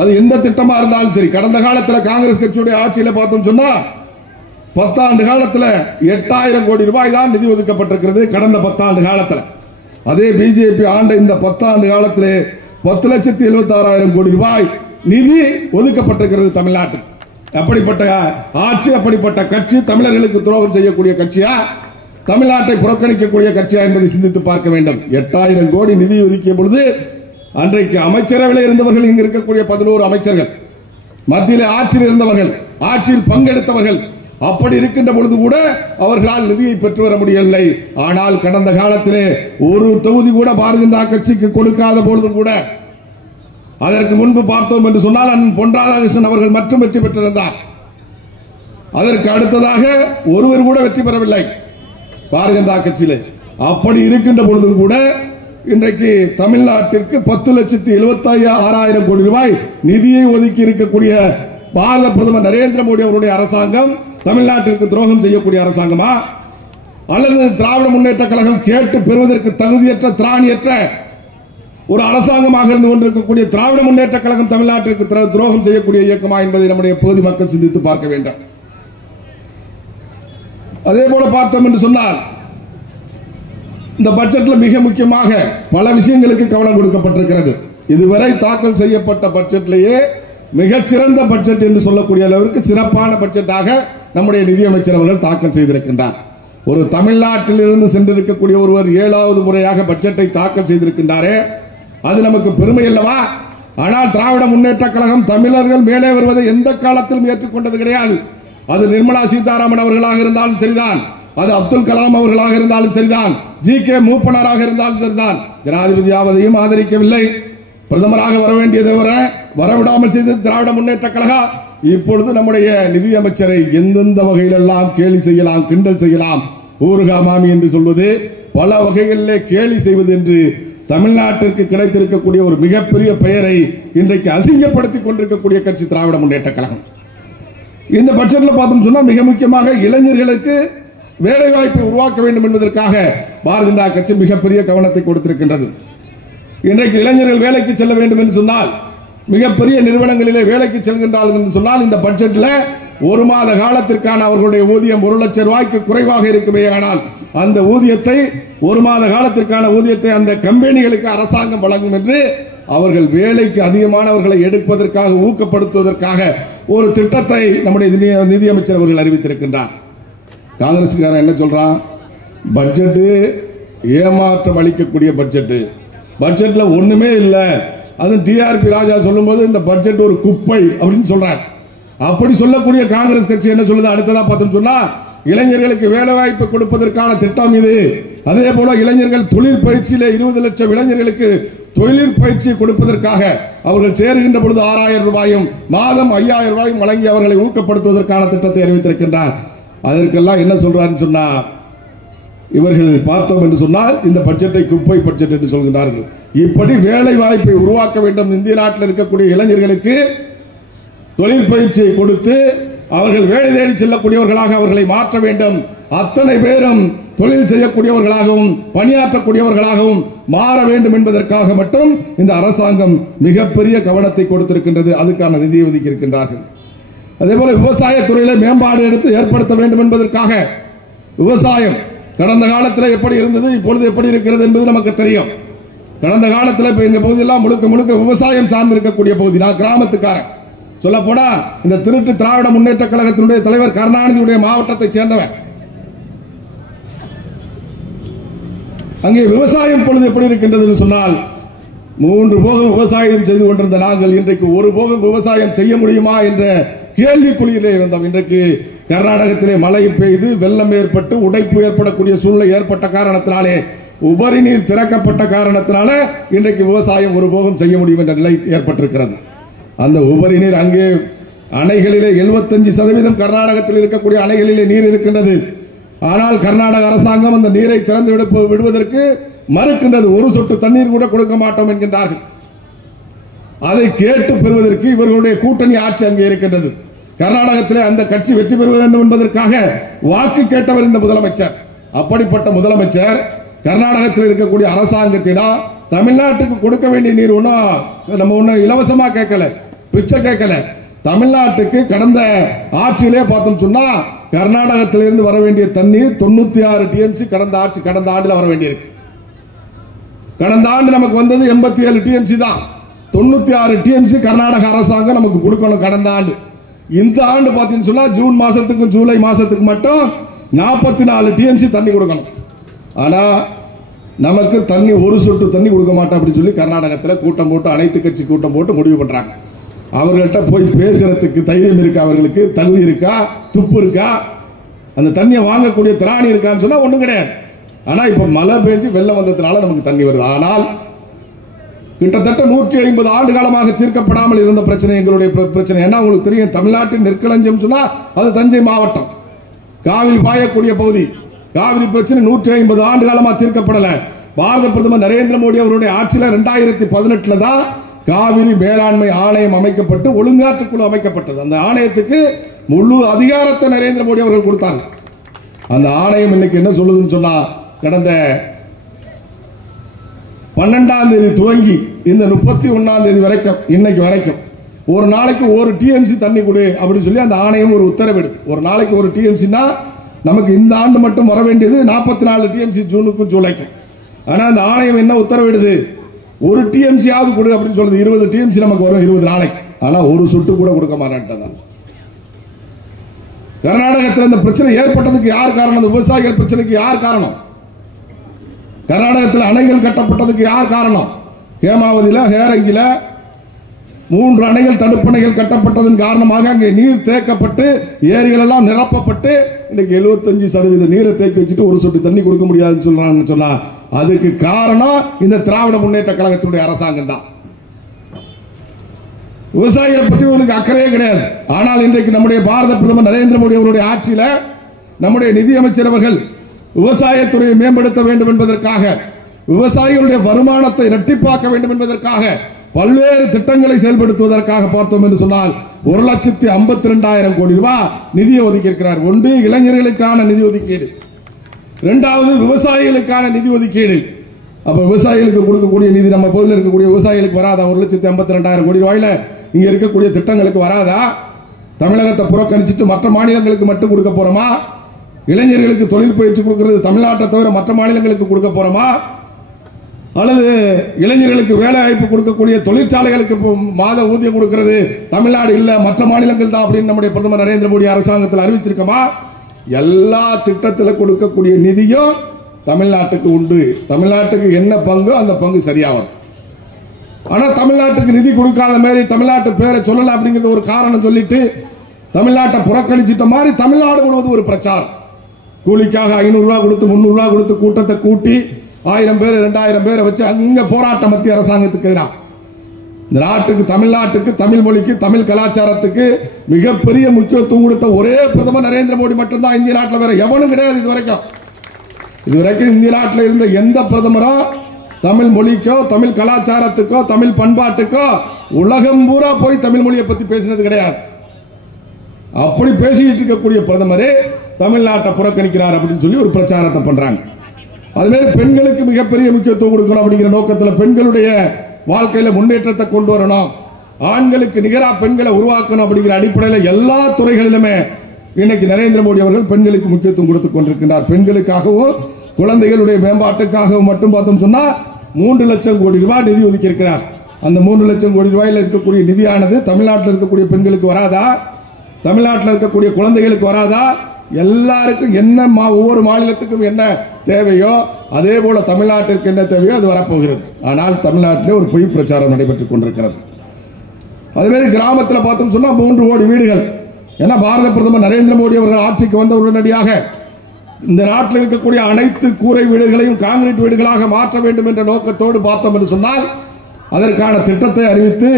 அது எந்த திட்டமா இருந்தாலும் சரி. கடந்த காலத்தில் காங்கிரஸ் கட்சியுடைய ஆட்சியில பார்த்தோம் சொன்னா 10 ஆண்டு காலத்தில் 8000 கோடி ரூபாய் தான் நிதி ஒதுக்கப்பட்டிருக்கிறது. கடந்த 10 ஆண்டு காலத்தில் அதே பிஜேபி ஆண்ட இந்த 10 ஆண்டு காலத்திலே 10,76,000 கோடி ரூபாய் நிதி ஒதுக்கப்பட்டிருக்கிறது தமிழ்நாட்டுக்கு. அப்படிப்பட்ட ஆட்சி, அப்படிப்பட்ட கட்சி தமிழர்களுக்கு துரோகம் செய்யக்கூடிய கட்சியா, தமிழ்நாட்டை புறக்கணிக்கக்கூடிய கட்சியா என்பதை சிந்தித்து பார்க்க வேண்டும். 8000 கோடி நிதி ஒதுக்கிய பொழுது அன்றைக்கு அமைச்சரவையில் இருந்தவர்கள், இங்கு இருக்கக்கூடிய 11 அமைச்சர்கள், மத்தியில் ஆட்சியில் இருந்தவர்கள், ஆட்சியில் பங்கெடுத்தவர்கள், அப்படி இருக்கின்ற பொழுது கூட அவர்களால் நிதியை பெற்று வர முடியவில்லை. ஆனால் கடந்த காலத்திலே ஒரு தொகுதி கூட பாரதிய ஜனதா கட்சிக்கு கொடுக்காத பொழுதும் கூட, அதற்கு முன்பு பார்த்தோம் என்று சொன்னால் அண்ணன் பொன் ராதாகிருஷ்ணன் அவர்கள் மட்டும் வெற்றி பெற்றிருந்தார். அதற்கு அடுத்ததாக ஒருவர் கூட வெற்றி பெறவில்லை பாரதிய ஜனதா கட்சியிலே. அப்படி இருக்கின்ற பொழுதும் கூட இன்றைக்கு தமிழ்நாட்டிற்கு 10,76,000 கோடி ரூபாய் நிதியை ஒதுக்கி இருக்கக்கூடிய பாரத பிரதமர் நரேந்திர மோடி அவருடைய அரசாங்கம் தமிழ்நாட்டிற்கு துரோகம் செய்யக்கூடிய அரசாங்கமா, அல்லது திராவிட முன்னேற்ற கழகம் கேட்டு பெறுவதற்கு தகுதியற்ற, திராணியற்ற ஒரு அரசாங்கமாக இருந்து கொண்டிருக்கக்கூடிய திராவிட முன்னேற்ற கழகம் தமிழ்நாட்டிற்கு துரோகம் செய்யக்கூடிய இயக்கமா என்பதை நம்முடைய பகுதி மக்கள் சிந்தித்து பார்க்க வேண்டும். அதே போல பார்த்தோம் என்று சொன்னால் இந்த பட்ஜெட்டில் மிக முக்கியமாக பல விஷயங்களுக்கு கவனம் கொடுக்கப்பட்டிருக்கிறது. இதுவரை தாக்கல் செய்யப்பட்ட பட்ஜெட்லேயே மிகச்சிறந்த பட்ஜெட் என்று சொல்லக்கூடிய அளவிற்கு சிறப்பான பட்ஜெட்டாக நம்முடைய நிதியமைச்சர் அவர்கள் தாக்கல் செய்திருக்கின்றார். ஒரு தமிழ்நாட்டில் இருந்து சென்றிருக்கக்கூடிய ஒருவர் 7வது முறையாக பட்ஜெட்டை தாக்கல் செய்திருக்கின்றாரே, அது நமக்கு பெருமை அல்லவா? ஆனால் திராவிட முன்னேற்ற கழகம் தமிழர்கள் மேலே வருவதை எந்த காலத்திலும் ஏற்றுக்கொண்டது கிடையாது. அது நிர்மலா சீதாராமன் அவர்களாக இருந்தாலும் சரிதான், அது அப்துல் கலாம் அவர்களாக இருந்தாலும் சரிதான், ஜி.கே. மூப்பனாராக இருந்தாலும் சரிதான், ஜனாதிபதியாவதையும் ஆதரிக்கவில்லை. பிரதமராக வர வேண்டியதை வரவிடாமல் செய்தது திராவிட முன்னேற்ற கழகம். இப்பொழுது நம்முடைய நிதியமைச்சரை எந்தெந்த வகையிலெல்லாம் கேலி செய்யலாம், கிண்டல் செய்யலாம், ஊருகா மாமி என்று சொல்வது, பல வகைகளிலே கேலி செய்வது என்று தமிழ்நாட்டிற்கு கிடைத்திருக்கக்கூடிய ஒரு மிகப்பெரிய பெயரை இன்றைக்கு அசிங்கப்படுத்திக் கொண்டிருக்கக்கூடிய கட்சி திராவிட முன்னேற்ற கழகம். இந்த பட்ஜெட்டில் பார்த்தோம் சொன்னா மிக முக்கியமாக இளைஞர்களுக்கு வேலை வாய்ப்பை உருவாக்க வேண்டும் என்பதற்காக பாரதிய ஜனதா கட்சி மிகப்பெரிய கவனத்தை கொடுத்திருக்கின்றது. இன்றைக்கு இளைஞர்கள் வேலைக்கு செல்ல வேண்டும் என்று சொன்னால், மிகப்பெரிய நிறுவனங்களிலே வேலைக்கு செல்கின்றார்கள் என்று சொன்னால், இந்த பட்ஜெட்டில் 1 மாத காலத்திற்கான அவர்களுடைய ஊதியம் 1 லட்சம் ரூபாய்க்கு குறைவாக இருக்குமே. ஆனால் அந்த ஊதியத்தை 1 மாத காலத்திற்கான ஊதியத்தை அந்த கம்பெனிகளுக்கு அரசாங்கம் வழங்கும் என்று அவர்கள் வேலைக்கு அதிகமானவர்களை எடுப்பதற்காக, ஊக்கப்படுத்துவதற்காக ஒரு திட்டத்தை நம்முடைய நிதியமைச்சர் அவர்கள் அறிவித்திருக்கின்றார். காங்கிரஸ்காரன் என்ன சொல்றான்? பட்ஜெட்டு ஏமாற்றம் அளிக்கக்கூடிய பட்ஜெட்டு, பட்ஜெட்ல ஒண்ணுமே இல்லை. அதுவும் டிஆர்பி ராஜா சொல்லும்போது இந்த பட்ஜெட் ஒரு குப்பை அப்படின்னு சொல்றார். அப்படி சொல்லக்கூடிய காங்கிரஸ் கட்சி என்ன சொல்லுது? அடுத்ததா பார்த்தோம்னு சொன்னா, இளைஞர்களுக்கு வேலை வாய்ப்பு கொடுப்பதற்கான திட்டம் இது. அதே போல இளைஞர்கள் தொழில் பயிற்சியில 20 லட்சம் இளைஞர்களுக்கு தொழில் பயிற்சி கொடுப்பதற்காக அவர்கள் சேருகின்ற பொழுது 6000 ரூபாயும் மாதம் 5000 ரூபாயும் வழங்கி அவர்களை ஊக்கப்படுத்துவதற்கான திட்டத்தை அறிவித்திருக்கின்றார். அதற்கெல்லாம் என்ன சொல்றாருன்னு சொன்னா, இவர்கள் பார்த்தோம் என்று சொன்னால் இந்த பட்ஜெட்டை குப்பை பட்ஜெட் என்று சொல்கிறார்கள். இப்படி வேலை வாய்ப்பை உருவாக்க வேண்டும், இந்திய நாட்டில் இருக்கக்கூடிய இளைஞர்களுக்கு தொழில் பயிற்சியை கொடுத்து அவர்கள் வேலை தேடி செல்லக்கூடியவர்களாக அவர்களை மாற்ற வேண்டும், அத்தனை பேரும் தொழில் செய்யக்கூடியவர்களாகவும் பணியாற்றக்கூடியவர்களாகவும் மாற வேண்டும் என்பதற்காக மட்டும் இந்த அரசாங்கம் மிகப்பெரிய கவனத்தை கொடுத்திருக்கின்றது. அதுக்கான நிதியை ஒதுக்கி இருக்கின்றார்கள். அதே போல விவசாயத்துறையில மேம்பாடு எடுத்து ஏற்படுத்த வேண்டும் என்பதற்காக விவசாயம் கடந்த காலத்தில் எப்படி இருந்தது, இப்பொழுது எப்படி இருக்கிறது என்பது நமக்கு தெரியும். கடந்த காலத்தில் இப்ப எங்க பகுதியெல்லாம் முழுக்க முழுக்க விவசாயம் சார்ந்திருக்கக்கூடிய பகுதி. நான் கிராமத்துக்காரன். சொல்ல போனா இந்த திருட்டு திராவிட முன்னேற்ற கழகத்தினுடைய தலைவர் கருணாநிதியுடைய மாவட்டத்தை சேர்ந்தவன். அங்கே விவசாயம் பொழுது எப்படி இருக்கின்றது சொன்னால், 3 போகம் விவசாயம் செய்து கொண்டிருந்த நாங்கள் இன்றைக்கு 1 போகம் விவசாயம் செய்ய முடியுமா என்ற கேள்விக்குறியிலே இருந்தோம். இன்றைக்கு கர்நாடகத்திலே மழை பெய்து வெள்ளம் ஏற்பட்டு உடைப்பு ஏற்படக்கூடிய சூழ்நிலை ஏற்பட்ட காரணத்தினாலே உபரி நீர் திறக்கப்பட்ட காரணத்தினால இன்றைக்கு விவசாயம் ஒருபோதும் செய்ய முடியும் என்ற நிலை ஏற்பட்டிருக்கிறது. அந்த உபரி நீர் அங்கே அணைகளிலே 75% கர்நாடகத்தில் இருக்கக்கூடிய அணைகளிலே நீர் இருக்கின்றது. ஆனால் கர்நாடக அரசாங்கம் அந்த நீரை திறந்து விடுவதற்கு மறுக்கின்றது. ஒரு சொட்டு தண்ணீர் கூட கொடுக்க மாட்டோம் என்கின்றார்கள். அதை கேட்டு பெறுவதற்கு இவர்களுடைய கூட்டணி ஆட்சி அங்கே இருக்கின்றது. கர்நாடகத்திலே அந்த கட்சி வெற்றி பெற வேண்டும் என்பதற்காக வாக்கு கேட்டவர் இந்த முதலமைச்சர். அப்படிப்பட்ட முதலமைச்சர் கர்நாடகத்தில் இருக்கக்கூடிய அரசாங்கத்திடம் தமிழ்நாட்டுக்கு கொடுக்க வேண்டிய நீர் ஒன்றும் இலவசமா கேட்கல, பிச்சை கேட்கல. தமிழ்நாட்டுக்கு கடந்த ஆட்சியிலே பார்த்தோம் சொன்னா கர்நாடகத்திலிருந்து வர வேண்டிய தண்ணீர் 96 டிஎம்சி கடந்த ஆண்டுல வர வேண்டியிருக்கு. கடந்த ஆண்டு நமக்கு வந்தது 87 டிஎம்சி தான். 96 டிஎம்சி கர்நாடக அரசாங்கம் நமக்கு கொடுக்கணும் கடந்த ஆண்டு. இந்த ஆண்டு பார்த்தீங்கன்னு சொன்னா ஜூன் மாசத்துக்கும் ஜூலை மாசத்துக்கு மட்டும் 44 டிஎம்சி தண்ணி கொடுக்கணும். ஆனா நமக்கு தண்ணி ஒரு சொட்டு தண்ணி கொடுக்க மாட்டோம் அப்படின்னு சொல்லி கர்நாடகத்தில் கூட்டம் போட்டு அனைத்து கட்சி கூட்டம் போட்டு முடிவு பண்றாங்க. அவர்கள்ட்ட போய் பேசுறதுக்கு தைரியம் இருக்கா? அவர்களுக்கு தகுதி இருக்கா? துப்பு இருக்கா? அந்த தண்ணியை வாங்கக்கூடிய திராணி இருக்கான்னு சொன்னா ஒண்ணும் கிடையாது. ஆனா இப்ப மழை பெஞ்சு வெள்ளம் வந்ததுனால நமக்கு தண்ணி வருது. ஆனால் கிட்டத்தட்ட 150 ஆண்டு காலமாக தீர்க்கப்படாமல் இருந்த பிரச்சனை எங்களுடைய பிரச்சனை. என்ன உங்களுக்கு தெரியும்? தமிழ்நாட்டின் நெற்களஞ்சியம் சொன்னா அது தஞ்சை மாவட்டம், காவிரி பாயக்கூடிய பகுதி. காவிரி பிரச்சனை 150 ஆண்டு காலமா தீர்க்கப்படல. பாரத பிரதமர் நரேந்திர மோடி அவருடைய ஆட்சியில் 2018 தான் காவிரி மேலாண்மை ஆணையம் அமைக்கப்பட்டு ஒழுங்காற்றுக்குழு அமைக்கப்பட்டது. அந்த ஆணையத்துக்கு முழு அதிகாரத்தை நரேந்திர மோடி அவர்கள் கொடுத்தாங்க. அந்த ஆணையம் இன்னைக்கு என்ன சொல்லுதுன்னு சொன்னா கடந்த 12ஆம் தேதி துவங்கி இந்த 31ஆம் தேதி வரைக்கும் இன்னைக்கு வரைக்கும் ஒரு நாளைக்கு 1 டிஎம்சி தண்ணி கொடு அப்படின்னு சொல்லி அந்த ஆணையம் ஒரு உத்தரவிடுது. ஒரு நாளைக்கு 1 டிஎம்சினா நமக்கு இந்த ஆண்டு மட்டும் வர வேண்டியது 44 டிஎம்சி ஜூனுக்கும் ஜூலைக்கும். ஆனா அந்த ஆணையம் என்ன உத்தரவிடுது? 1 டிஎம்சியாவது கொடு அப்படின்னு சொல்லுது. 20 டிஎம்சி நமக்கு வரும் 20 நாளைக்கு. ஆனா ஒரு சொட்டு கூட கொடுக்க மாட்டேன். கர்நாடகத்தில் இந்த பிரச்சனை ஏற்பட்டதுக்கு யார் காரணம்? இந்த விவசாயிகள் பிரச்சனைக்கு யார் காரணம்? கர்நாடகத்தில் அணைகள் கட்டப்பட்டதுக்கு யார் காரணம்? ஹேமாவதியில ஹேரங்கில 3 அணைகள் தடுப்பணைகள் கட்டப்பட்டதன் காரணமாக அங்கே நீர் தேக்கப்பட்டு ஏரிகள் எல்லாம் நிரப்பப்பட்டு இன்னைக்கு 75% நீரை தேக்கி வச்சுட்டு ஒரு சொட்டு தண்ணி கொடுக்க முடியாதுன்னு சொல்றாங்கன்னு சொன்னா அதுக்கு காரணம் இந்த திராவிட முன்னேற்ற கழகத்தினுடைய அரசாங்கம் தான். விவசாயிகளை பத்தி உங்களுக்கு அக்கறையே கிடையாது. ஆனால் இன்றைக்கு நம்முடைய பாரத பிரதமர் நரேந்திர மோடி அவருடைய ஆட்சியில நம்முடைய நிதியமைச்சர் அவர்கள் விவசாயத்துறையை மேம்படுத்த வேண்டும் என்பதற்காக, விவசாயிகளுடைய வருமானத்தை இரட்டிப்பாக்க வேண்டும் என்பதற்காக பல்வேறு திட்டங்களை செயல்படுத்துவதற்காக பார்த்தோம் என்று சொன்னால் 1,52,000 கோடி ரூபாய் நிதியை ஒதுக்கி இருக்கிறார். ஒன்று இளைஞர்களுக்கான நிதி ஒதுக்கீடு, இரண்டாவது விவசாயிகளுக்கான நிதி ஒதுக்கீடு. அப்ப விவசாயிகளுக்கு கொடுக்கக்கூடிய நிதி நம்ம பகுதியில் இருக்கக்கூடிய விவசாயிகளுக்கு வராதா? 1,52,000 கோடி ரூபாயில இங்க இருக்கக்கூடிய திட்டங்களுக்கு வராதா? தமிழகத்தை புறக்கணிச்சிட்டு மற்ற மாநிலங்களுக்கு மட்டும் கொடுக்க போறோமா? இளைஞர்களுக்கு தொழில் பயிற்சி கொடுக்கிறது தமிழ்நாட்டை தவிர மற்ற மாநிலங்களுக்கு கொடுக்க போறோமா? அல்லது இளைஞர்களுக்கு வேலை வாய்ப்பு கொடுக்கக்கூடிய தொழிற்சாலைகளுக்கு மாத ஊதியம் கொடுக்கிறது தமிழ்நாடு இல்ல மற்ற மாநிலங்கள் தான் அப்படின்னு நம்முடைய பிரதமர் நரேந்திர மோடி அரசாங்கத்தில் அறிவிச்சிருக்கோமா? எல்லா திட்டத்தில் கொடுக்கக்கூடிய நிதியும் தமிழ்நாட்டுக்கு உண்டு. தமிழ்நாட்டுக்கு என்ன பங்கு அந்த பங்கு சரியாகும். ஆனா தமிழ்நாட்டுக்கு நிதி கொடுக்காத மாதிரி தமிழ்நாட்டு பேரை சொல்லல அப்படிங்கிறது ஒரு காரணம் சொல்லிட்டு தமிழ்நாட்டை புறக்கணிச்சிட்ட மாதிரி தமிழ்நாடு முழுவதும் ஒரு பிரச்சாரம். கூலிக்காக 500 ரூபாய் கொடுத்து 300 ரூபாய் கொடுத்து கூட்டத்தை கூட்டி 1000 பேர் 2000 பேரை வச்சு அங்க போராட்டம் மத்திய அரசாங்கத்துக்கு எதிராக. இந்த நாட்டுக்கு தமிழ்நாட்டுக்கு தமிழ் மொழிக்கு தமிழ் கலாச்சாரத்துக்கு மிகப்பெரிய முக்கியத்துவம் கொடுத்த ஒரே பிரதமர் நரேந்திர மோடி மட்டும்தான் இந்திய நாட்டில், வேற எவனும் கிடையாது. இதுவரைக்கும் இந்திய நாட்டில் இருந்த எந்த பிரதமரோ தமிழ் மொழிக்கோ தமிழ் கலாச்சாரத்துக்கோ தமிழ் பண்பாட்டுக்கோ உலகம் பூரா போய் தமிழ் மொழியை பத்தி பேசினது கிடையாது. அப்படி பேசிக்கிட்டு இருக்கக்கூடிய பிரதமரே தமிழ்நாட்டை புறக்கணிக்கிறார் அப்படின்னு சொல்லி ஒரு பிரச்சாரத்தை பண்றாங்க. அதுமாதிரி பெண்களுக்கு மிகப்பெரிய முக்கியத்துவம் கொடுக்கணும் அப்படிங்கிற நோக்கத்தில் பெண்களுடைய வாழ்க்கையில முன்னேற்றத்தை கொண்டு வரணும், ஆண்களுக்கு நிகரா பெண்களை உருவாக்கணும் அப்படிங்கிற அடிப்படையில் எல்லா துறைகளிலுமே இன்னைக்கு நரேந்திர மோடி அவர்கள் பெண்களுக்கு முக்கியத்துவம் கொடுத்து கொண்டிருக்கின்றார். பெண்களுக்காகவும் குழந்தைகளுடைய மேம்பாட்டுக்காகவும் மட்டும் பார்த்தோம் சொன்னா 3 லட்சம் கோடி ரூபாய் நிதி ஒதுக்கி இருக்கிறார். அந்த 3 லட்சம் கோடி ரூபாயில் இருக்கக்கூடிய நிதியானது தமிழ்நாட்டில் இருக்கக்கூடிய பெண்களுக்கு வராதா? தமிழ்நாட்டில் இருக்கக்கூடிய குழந்தைகளுக்கு வராதா? எல்லாருக்கும் என்ன ஒவ்வொரு மாநிலத்துக்கும் என்ன தேவையோ அதே போல தமிழ்நாட்டிற்கு என்ன தேவையோ அது வரப்போகிறது. ஆனால் தமிழ்நாட்டிலே ஒரு பொய் பிரச்சாரம் நடைபெற்றுக் கொண்டிருக்கிறது. அதே மாதிரி கிராமத்தில் பார்த்தோம் சொன்னா 3 கோடி வீடுகள் ஏன்னா பாரத பிரதமர் நரேந்திர மோடி அவர்கள் ஆட்சிக்கு வந்த உடனடியாக இந்த நாட்டில் இருக்கக்கூடிய அனைத்து கூரை வீடுகளையும் கான்கிரீட் வீடுகளாக மாற்ற வேண்டும் என்ற நோக்கத்தோடு பார்த்தோம் என்று சொன்னால் அதற்கான திட்டத்தை அறிவித்து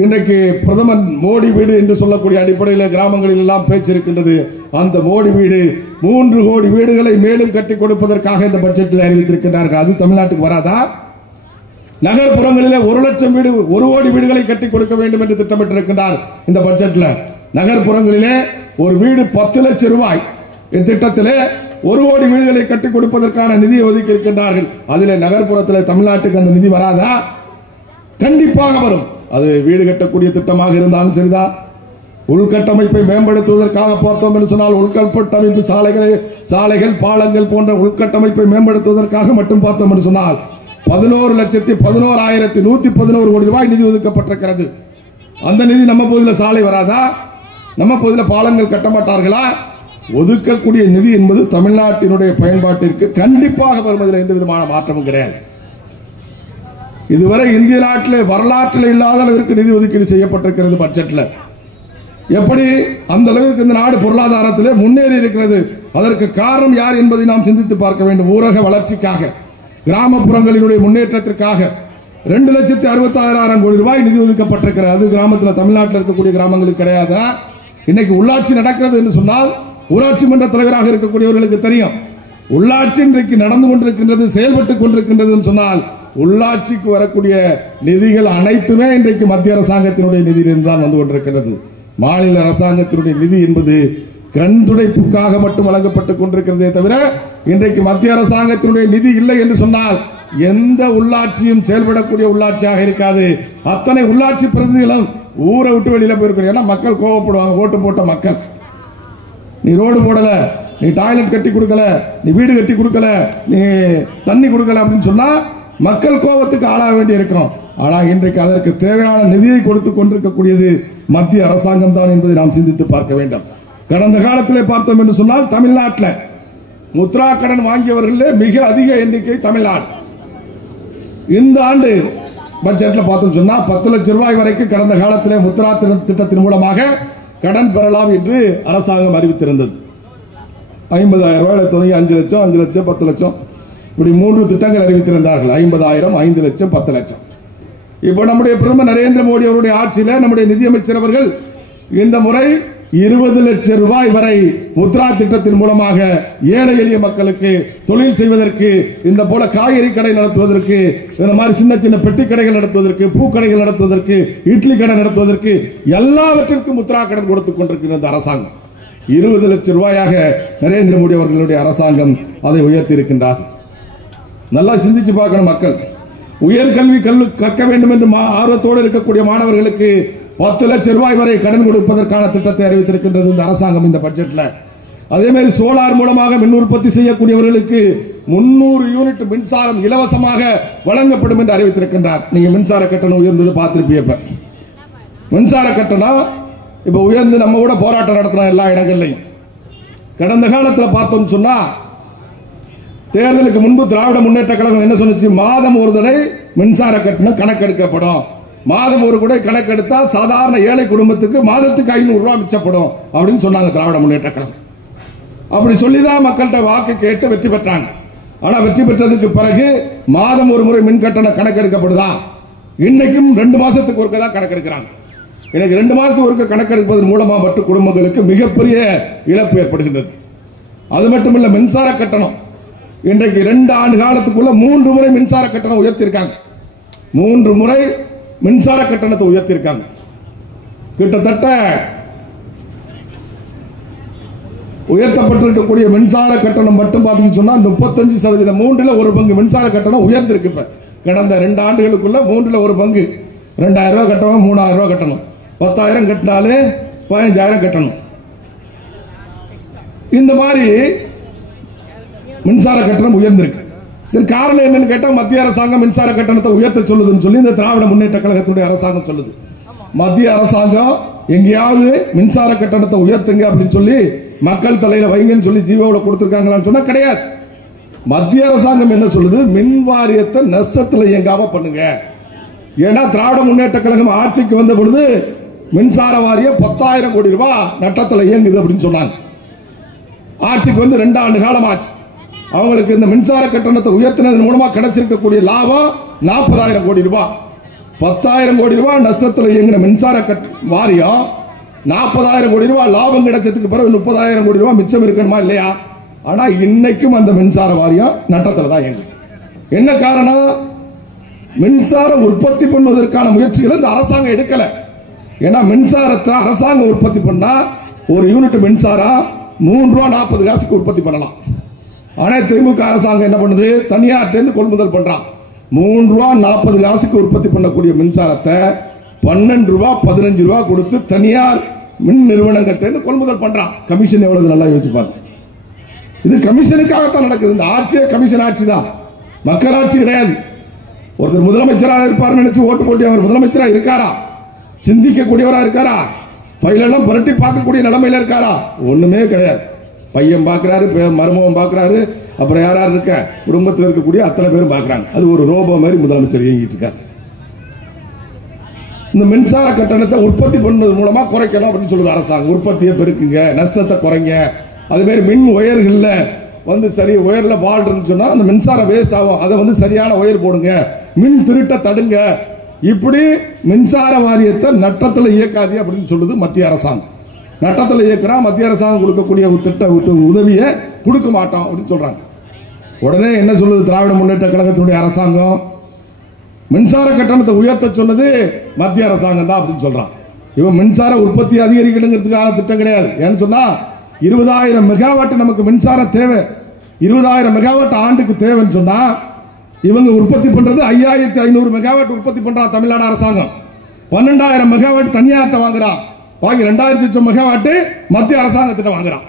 இன்றைக்கு பிரதமர் மோடி வீடு என்று சொல்லக்கூடிய அடிப்படையில் கிராமங்களில் எல்லாம் பேச்சு இருக்கின்றது. அந்த மோடி வீடு 3 கோடி வீடுகளை மேலும் கட்டி கொடுப்பதற்காக இந்த பட்ஜெட்டில் அறிவித்திருக்கிறார்கள். அது தமிழ்நாட்டுக்கு வராதா? நகர்ப்புறங்களிலே 1 லட்சம் வீடு 1 கோடி வீடுகளை கட்டி கொடுக்க வேண்டும் என்று திட்டமிட்டிருக்கிறார் இந்த பட்ஜெட்டில். நகர்ப்புறங்களிலே ஒரு வீடு 10 லட்சம் ரூபாய் இத்திட்டத்திலே 1 கோடி வீடுகளை கட்டி கொடுப்பதற்கான நிதியை ஒதுக்கி இருக்கின்றார்கள். அதிலே நகர்ப்புறத்தில் தமிழ்நாட்டுக்கு அந்த நிதி வராதா? கண்டிப்பாக வரும். அது வீடு கட்டக்கூடிய திட்டமாக இருந்தாலும் சரிதான், உள்கட்டமைப்பை மேம்படுத்துவதற்காக பார்த்தோம் என்று சொன்னால் உள்கட்டமைப்பு சாலைகள் பாலங்கள் போன்ற உள்கட்டமைப்பை மேம்படுத்துவதற்காக மட்டும் பார்த்தோம் என்று சொன்னால் 11,11,111 கோடி ரூபாய் நிதி ஒதுக்கப்பட்டிருக்கிறது. அந்த நிதி நம்ம பகுதியில் சாலை வராதா? நம்ம பகுதியில் பாலங்கள் கட்ட மாட்டார்களா? ஒதுக்கக்கூடிய நிதி என்பது தமிழ்நாட்டினுடைய பயன்பாட்டிற்கு கண்டிப்பாக வருவதில் எந்த விதமான மாற்றமும் கிடையாது. இதுவரை இந்திய நாட்டில் வரலாற்றில் இல்லாத அளவிற்கு நிதி ஒதுக்கீடு செய்யப்பட்டிருக்கிறது பட்ஜெட்ல. எப்படி அந்த அளவிற்கு இந்த நாடு பொருளாதாரத்திலே முன்னேறி இருக்கிறது? அதற்கு காரணம் யார் என்பதை நாம் சிந்தித்து பார்க்க வேண்டும். ஊரக வளர்ச்சிக்காக, கிராமப்புறங்களினுடைய முன்னேற்றத்திற்காக 2,66,000 கோடி ரூபாய் நிதி ஒதுக்கப்பட்டிருக்கிறது. அது கிராமத்தில் தமிழ்நாட்டில் இருக்கக்கூடிய கிராமங்களுக்கு கிடையாதா? இன்னைக்கு உள்ளாட்சி நடக்கிறது என்று சொன்னால் ஊராட்சி மன்ற தலைவராக இருக்கக்கூடியவர்களுக்கு தெரியும். உள்ளாட்சி இன்றைக்கு நடந்து கொண்டிருக்கின்றது, செயல்பட்டுக் கொண்டிருக்கின்றது என்று சொன்னால் உள்ளாட்சிக்கு வரக்கூடிய நிதிகள் அனைத்துமே இன்றைக்கு மத்திய அரசாங்கத்தினுடைய நிதியிலிருந்து தான் வந்து கொண்டிருக்கிறது. மாநில அரசாங்கத்தினுடைய நிதி என்பது கண்துடைப்புக்காக மட்டும் வழங்கப்பட்டுக் கொண்டிருக்கிறதே தவிர இன்றைக்கு மத்திய அரசாங்கத்தினுடைய நிதி இல்லை என்று சொன்னால் எந்த உள்ளாட்சியும் செயல்படக்கூடிய உள்ளாட்சியாக இருக்காது. அத்தனை உள்ளாட்சி பிரதிநிதிகளும் ஊரை விட்டு வெளியில போயிருக்கணும். ஏன்னா மக்கள் கோவப்படுவாங்க. ஓட்டு போட்ட மக்கள், நீ ரோடு போடல, நீ டாய்லெட் கட்டி கொடுக்கல, நீ வீடு கட்டி கொடுக்கல, நீ தண்ணி கொடுக்கல அப்படின்னு சொன்னா மக்கள் கோபத்துக்கு ஆளாக வேண்டி இருக்கும். ஆனா இன்றைக்கு அதற்கு தேவையான நிதியை கொடுத்து கொண்டிருக்கக்கூடியது மத்திய அரசாங்கம் தான் என்பதை நாம் சிந்தித்து பார்க்க வேண்டும். கடந்த காலத்திலே பார்த்தோம் என்று சொன்னால் தமிழ்நாட்டில் முத்ரா கடன் வாங்கியவர்களே மிக அதிக எண்ணிக்கை தமிழ்நாடு. இந்த ஆண்டு பட்ஜெட்ல பார்த்தோம் சொன்னா 10 லட்சம் ரூபாய் வரைக்கும் கடந்த காலத்திலே முத்ரா திட்டத்தின் மூலமாக கடன் பெறலாம் என்று அரசாங்கம் அறிவித்திருந்தது. 50,000 ரூபாய் தொடங்கி 5 லட்சம் 5 லட்சம் 10 லட்சம் இப்படி 3 திட்டங்கள் அறிவித்திருந்தார்கள். 50,000, 5 லட்சம், 10 லட்சம். இப்போ நம்முடைய பிரதமர் நரேந்திர மோடி அவருடைய ஆட்சியில் நம்முடைய நிதியமைச்சர் அவர்கள் இந்த முறை 20 லட்சம் ரூபாய் வரை முத்ரா திட்டத்தின் மூலமாக ஏழை எளிய மக்களுக்கு தொழில் செய்வதற்கு, இந்த போல காய்கறி கடை நடத்துவதற்கு, இந்த மாதிரி சின்ன சின்ன பெட்டி கடைகள் நடத்துவதற்கு, பூக்கடைகள் நடத்துவதற்கு, இட்லி கடை நடத்துவதற்கு எல்லாவற்றிற்கும் முத்ரா கடன் கொடுத்துக் கொண்டிருக்கிற அரசாங்கம் 20 லட்சம் ரூபாயாக நரேந்திர மோடி அவர்களுடைய அரசாங்கம் அதை உயர்த்தி இருக்கின்றார். நல்லா சிந்திச்சு பார்க்கணும். மக்கள் உயர்கல்வி கற்க வேண்டும் என்று ஆர்வத்தோடு இருக்கக்கூடிய மாணவர்களுக்கு 10 லட்சம் ரூபாய் வரை கடன் கொடுப்பதற்கான திட்டத்தை அறிவித்திருக்கின்றது இந்த அரசாங்கம் இந்த பட்ஜெட்ல. அதே மாதிரி சோலார் மூலமாக மின் உற்பத்தி செய்யக்கூடியவர்களுக்கு 300 யூனிட் மின்சாரம் இலவசமாக வழங்கப்படும் என்று அறிவித்திருக்கின்றார். நீங்க மின்சார கட்டணம் உயர்ந்தது பார்த்திருப்பீங்க. மின்சார கட்டணம் இப்ப உயர்ந்து நம்ம கூட போராட்டம் நடத்தலாம் எல்லா இடங்கள்லையும். கடந்த காலத்தில் பார்த்தோம் சொன்னா தேர்தலுக்கு முன்பு திராவிட முன்னேற்ற கழகம் என்ன சொன்னுச்சு? மாதம் ஒரு தடவை மின்சார கட்டணம் கணக்கெடுக்கப்படும். மாதம் ஒரு கூட கணக்கெடுத்தால் சாதாரண ஏழை குடும்பத்துக்கு மாதத்துக்கு 500 ரூபாய் மிச்சப்படும் அப்படின்னு சொன்னாங்க திராவிட முன்னேற்ற கழகம். அப்படி சொல்லிதான் மக்கள்கிட்ட வாக்கு கேட்டு வெற்றி பெற்றாங்க. ஆனா வெற்றி பெற்றதுக்கு பிறகு மாதம் ஒரு முறை மின் கட்டணம் கணக்கெடுக்கப்படுதா? இன்னைக்கும் 2 மாசத்துக்கு ஒருக்க தான் கணக்கெடுக்கிறாங்க. எனக்கு 2 மாசம் ஒருக்க கணக்கெடுப்பதன் மூலமா மட்டும் குடும்பங்களுக்கு மிகப்பெரிய இழப்பு ஏற்படுகின்றது. அது மட்டுமல்ல, மின்சார கட்டணம் இன்றைக்கு 2 ஆண்டு காலத்துக்குள்ள 3 முறை மின்சார கட்டணம் உயர்த்திருக்காங்க. 3 முறை மின்சார கட்டணத்தை உயர்த்திருக்காங்க. கிட்டத்தட்ட உயர்த்தப்பட்டிருக்கக்கூடிய மின்சார கட்டணம் மட்டும் பார்த்தீங்கன்னு சொன்னா 35%, 3ல் 1 பங்கு மின்சார கட்டணம் உயர்ந்திருக்கு. இப்ப கடந்த 2 ஆண்டுகளுக்குள்ள 3ல் 1 பங்கு 2,000 ரூபாய் கட்டணும், 3,000 ரூபாய் கட்டணும், 10,000 கட்டினாலே 15,000 கட்டணும். இந்த மாதிரி மின்சார கட்டணம் உயர்ந்திருக்கு. சரி, காரணம் என்னன்னு கேட்டா மத்திய அரசாங்கம் மின்சார கட்டணத்தை உயர்த்த சொல்லுதுன்னு சொல்லி இந்த திராவிட முன்னேற்ற கழகத்துடைய அரசாங்கம் சொல்லுது. மத்திய அரசாங்கம் எங்கேயாவது மின்சார கட்டணத்தை உயர்த்துங்க அப்படின்னு சொல்லி மக்கள் தலையில வைங்கன்னு சொல்லி ஜீவோட கொடுத்திருக்காங்களான்னு சொன்னா கிடையாது. மத்திய அரசாங்கம் என்ன சொல்லுது? மின் வாரியத்தை நஷ்டத்தில் இயங்காம பண்ணுங்க. ஏன்னா திராவிட முன்னேற்ற கழகம் ஆட்சிக்கு வந்த பொழுது மின்சார வாரியம் 10,000 கோடி ரூபாய் நட்டத்தில் இயங்குது அப்படின்னு சொன்னாங்க. ஆட்சிக்கு வந்து 2 ஆண்டு காலம் ஆச்சு. அவங்களுக்கு இந்த மின்சார கட்டணத்தை உயர்த்தினதன் மூலமா கிடைச்சிருக்கக்கூடிய லாபம் 40,000 கோடி ரூபாய். 10,000 கோடி ரூபாய் நஷ்டத்தில் இயங்கின மின்சார வாரியம் 40,000 கோடி ரூபாய் லாபம் கிடைச்சதுக்கு பிறகு 30,000 கோடி ரூபாய் மிச்சம் இருக்கணுமா இல்லையா? ஆனா இன்னைக்கும் அந்த மின்சார வாரியம் நட்டத்தில் தான் இயங்குது. என்ன காரணம்? மின்சாரம் உற்பத்தி பண்ணுவதற்கான முயற்சிகளை இந்த அரசாங்கம் எடுக்கல. ஏன்னா மின்சாரத்தை அரசாங்கம் உற்பத்தி பண்ணா ஒரு யூனிட் மின்சாரம் ₹3.40 உற்பத்தி பண்ணலாம். ஆனா திமுக அரசாங்கம் என்ன பண்ணுது? தனியார்ட்ட கொள்முதல் பண்றான். ₹3.40 உற்பத்தி பண்ணக்கூடிய மின்சாரத்தை ₹12 ₹15 கொடுத்து தனியார் மின் நிறுவனங்கள்ட்ட கொள்முதல் பண்றான். கமிஷன் எவ்வளவு நல்லா யோசிப்பாங்க. இது கமிஷனுக்காகத்தான் நடக்குது. இந்த ஆட்சியே கமிஷன் ஆட்சி தான், மக்களாட்சி கிடையாது. ஒருத்தர் முதலமைச்சராக இருப்பார் நினைச்சு ஓட்டு போட்டி அவர் முதலமைச்சராக இருக்காரா? சிந்திக்கக்கூடியவரா இருக்காரா? ஃபைல் எல்லாம் புரட்டி பார்க்கக்கூடிய நிலைமையில இருக்காரா? ஒண்ணுமே கிடையாது. பையன் பார்க்கிறாரு, மருமகன் பார்க்கிறாரு, அப்புறம் யார் யார் இருக்க குடும்பத்தில் இருக்கக்கூடிய அத்தனை பேரும் பார்க்கிறாங்க. அது ஒரு ரோபோ மாதிரி முதலமைச்சர் இயங்கிட்டு இருக்காரு. இந்த மின்சார கட்டணத்தை உற்பத்தி பண்ணது மூலமா குறைக்கணும் அப்படின்னு சொல்லுது அரசாங்கம். உற்பத்தியை பெருக்குங்க, நஷ்டத்தை குறைங்க. அது மாதிரி மின் ஒயர்கள்ல வந்து சரி ஒயர்ல பால் இருந்துச்சுன்னா அந்த மின்சாரம் வேஸ்ட் ஆகும், அதை வந்து சரியான ஒயர் போடுங்க, மின் திருட்ட தடுங்க. இப்படி மின்சார வாரியத்தை நட்டத்தில் இயக்காது அப்படின்னு சொல்லுது மத்திய அரசாங்கம். நட்டத்தில் இயக்குனா மத்திய அரசாங்கம் கொடுக்கக்கூடிய உதவியை கொடுக்க மாட்டோம் அப்படின்னு சொல்றாங்க. உடனே என்ன சொல்லுது திராவிட முன்னேற்ற கழகத்தினுடைய அரசாங்கம்? மின்சார கட்டணத்தை உயர்த்த சொன்னது மத்திய அரசாங்கம் தான் அப்படின்னு சொல்றான். இவன் மின்சார உற்பத்தி அதிகரிக்கணுங்கிறதுக்கான திட்டம் கிடையாது. ஏன்னு சொன்னா 20,000 மெகாவாட் நமக்கு மின்சாரம் தேவை. 20,000 மெகாவாட் ஆண்டுக்கு தேவைன்னு சொன்னா இவங்க உற்பத்தி பண்றது 5,500 மெகாவாட் உற்பத்தி பண்றான் தமிழ்நாடு அரசாங்கம். 12,000 மெகாவாட் தனியார்ட்ட வாங்குறான். பாக்கி 2,000 மெகாவாட் மத்திய அரசாங்கத்திட்ட வாங்குறான்.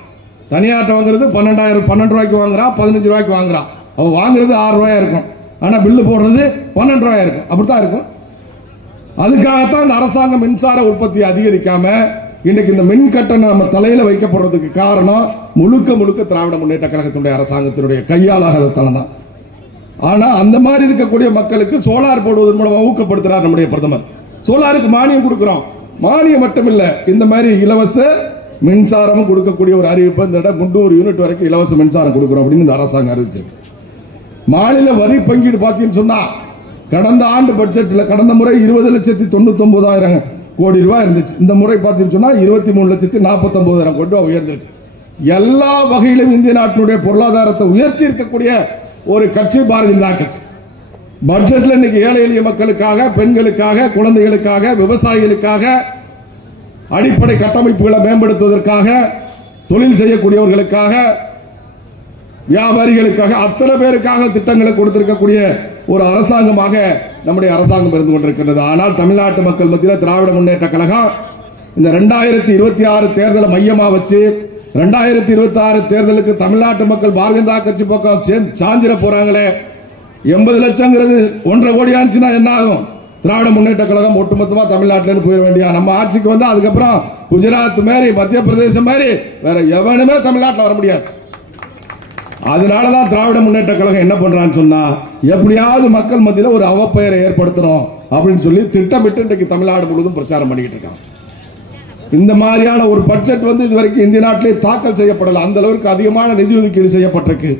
தனியார்ட்ட வாங்குறது 12 ரூபாய்க்கு வாங்குறான், 15 ரூபாய்க்கு வாங்குறான். அவன் வாங்குறது 6 ரூபாயா இருக்கும், ஆனா பில்லு போடுறது 12 ரூபாயா இருக்கும். அப்படித்தான் இருக்கும். அதுக்காகத்தான் இந்த அரசாங்கம் மின்சார உற்பத்தி அதிகரிக்காம இன்னைக்கு இந்த மின் கட்டணம் நம்ம தலையில வைக்கப்படுறதுக்கு காரணம் முழுக்க முழுக்க திராவிட முன்னேற்ற கழகத்தினுடைய அரசாங்கத்தினுடைய கையாளாகாத தளம் தான். ஆனா அந்த மாதிரி இருக்கக்கூடிய மக்களுக்கு சோலார் போடுவதன் மூலமா ஊக்கப்படுத்துறார் நம்முடைய பிரதமர். சோலாருக்கு மானியம் கொடுக்கிறோம். மானியம் மட்டும் இல்ல, இந்த மாதிரி இலவச மின்சாரம் கொடுக்கக்கூடிய ஒரு அறிவிப்பு இந்த இடம் 300 யூனிட் வரைக்கும் இலவச மின்சாரம் கொடுக்கிறோம் அப்படின்னு இந்த அரசாங்கம் அறிவிச்சிருக்கு. மாநில வரி பங்கீடு பார்த்தீங்கன்னு சொன்னா கடந்த ஆண்டு பட்ஜெட்ல கடந்த முறை 20,99,000 கோடி ரூபாய் இருந்துச்சு. இந்த முறை பார்த்தீங்கன்னு சொன்னா 23,49,000 கோடி ரூபாய் உயர்ந்திருக்கு. எல்லா வகையிலும் இந்திய நாட்டினுடைய பொருளாதாரத்தை உயர்த்தி இருக்கக்கூடிய ஒரு கட்சி பாரதிய ஜனதா கட்சி. பட்ஜெட்ல இன்னைக்கு ஏழை எளிய மக்களுக்காக, பெண்களுக்காக, குழந்தைகளுக்காக, விவசாயிகளுக்காக, அடிப்படை கட்டமைப்புகளை மேம்படுத்துவதற்காக, தொழில் செய்யக்கூடியவர்களுக்காக, வியாபாரிகளுக்காக, அத்தனை பேருக்காக திட்டங்களை கொடுத்திருக்கக்கூடிய ஒரு அரசாங்கமாக நம்முடைய அரசாங்கம் இருந்து கொண்டிருக்கிறது. ஆனால் தமிழ்நாட்டு மக்கள் மத்தியில் திராவிட முன்னேற்ற கழகம் இந்த 2026 தேர்தலை மையமா வச்சு 2026 தேர்தலுக்கு தமிழ்நாட்டு மக்கள் பாரதிய ஜனதா கட்சி பக்கம் சாஞ்சிட போறாங்களே. 80 லட்சங்கிறது 1.5 கோடி ஆச்சுன்னா என்ன ஆகும்? திராவிட முன்னேற்ற கழகம் ஒட்டுமொத்தமா தமிழ்நாட்டிலிருந்து போயிட வேண்டிய நம்ம ஆட்சிக்கு வந்து அதுக்கப்புறம் குஜராத் மாதிரி, மத்திய பிரதேசம் மாதிரி வேற எவனுமே தமிழ்நாட்டில் வர முடியாது. அதனாலதான் திராவிட முன்னேற்ற கழகம் என்ன பண்றான்னு சொன்னா எப்படியாவது மக்கள் மத்தியில் ஒரு அவப்பெயரை ஏற்படுத்தணும் அப்படின்னு சொல்லி திட்டமிட்டு இன்றைக்கு தமிழ்நாடு முழுவதும் பிரச்சாரம் பண்ணிக்கிட்டு இருக்காங்க. இந்த மாதிரியான ஒரு பட்ஜெட் வந்து இதுவரைக்கும் இந்திய நாட்டிலே தாக்கல் செய்யப்படல. அந்த அளவுக்கு அதிகமான நிதி ஒதுக்கீடு செய்யப்பட்டிருக்கு.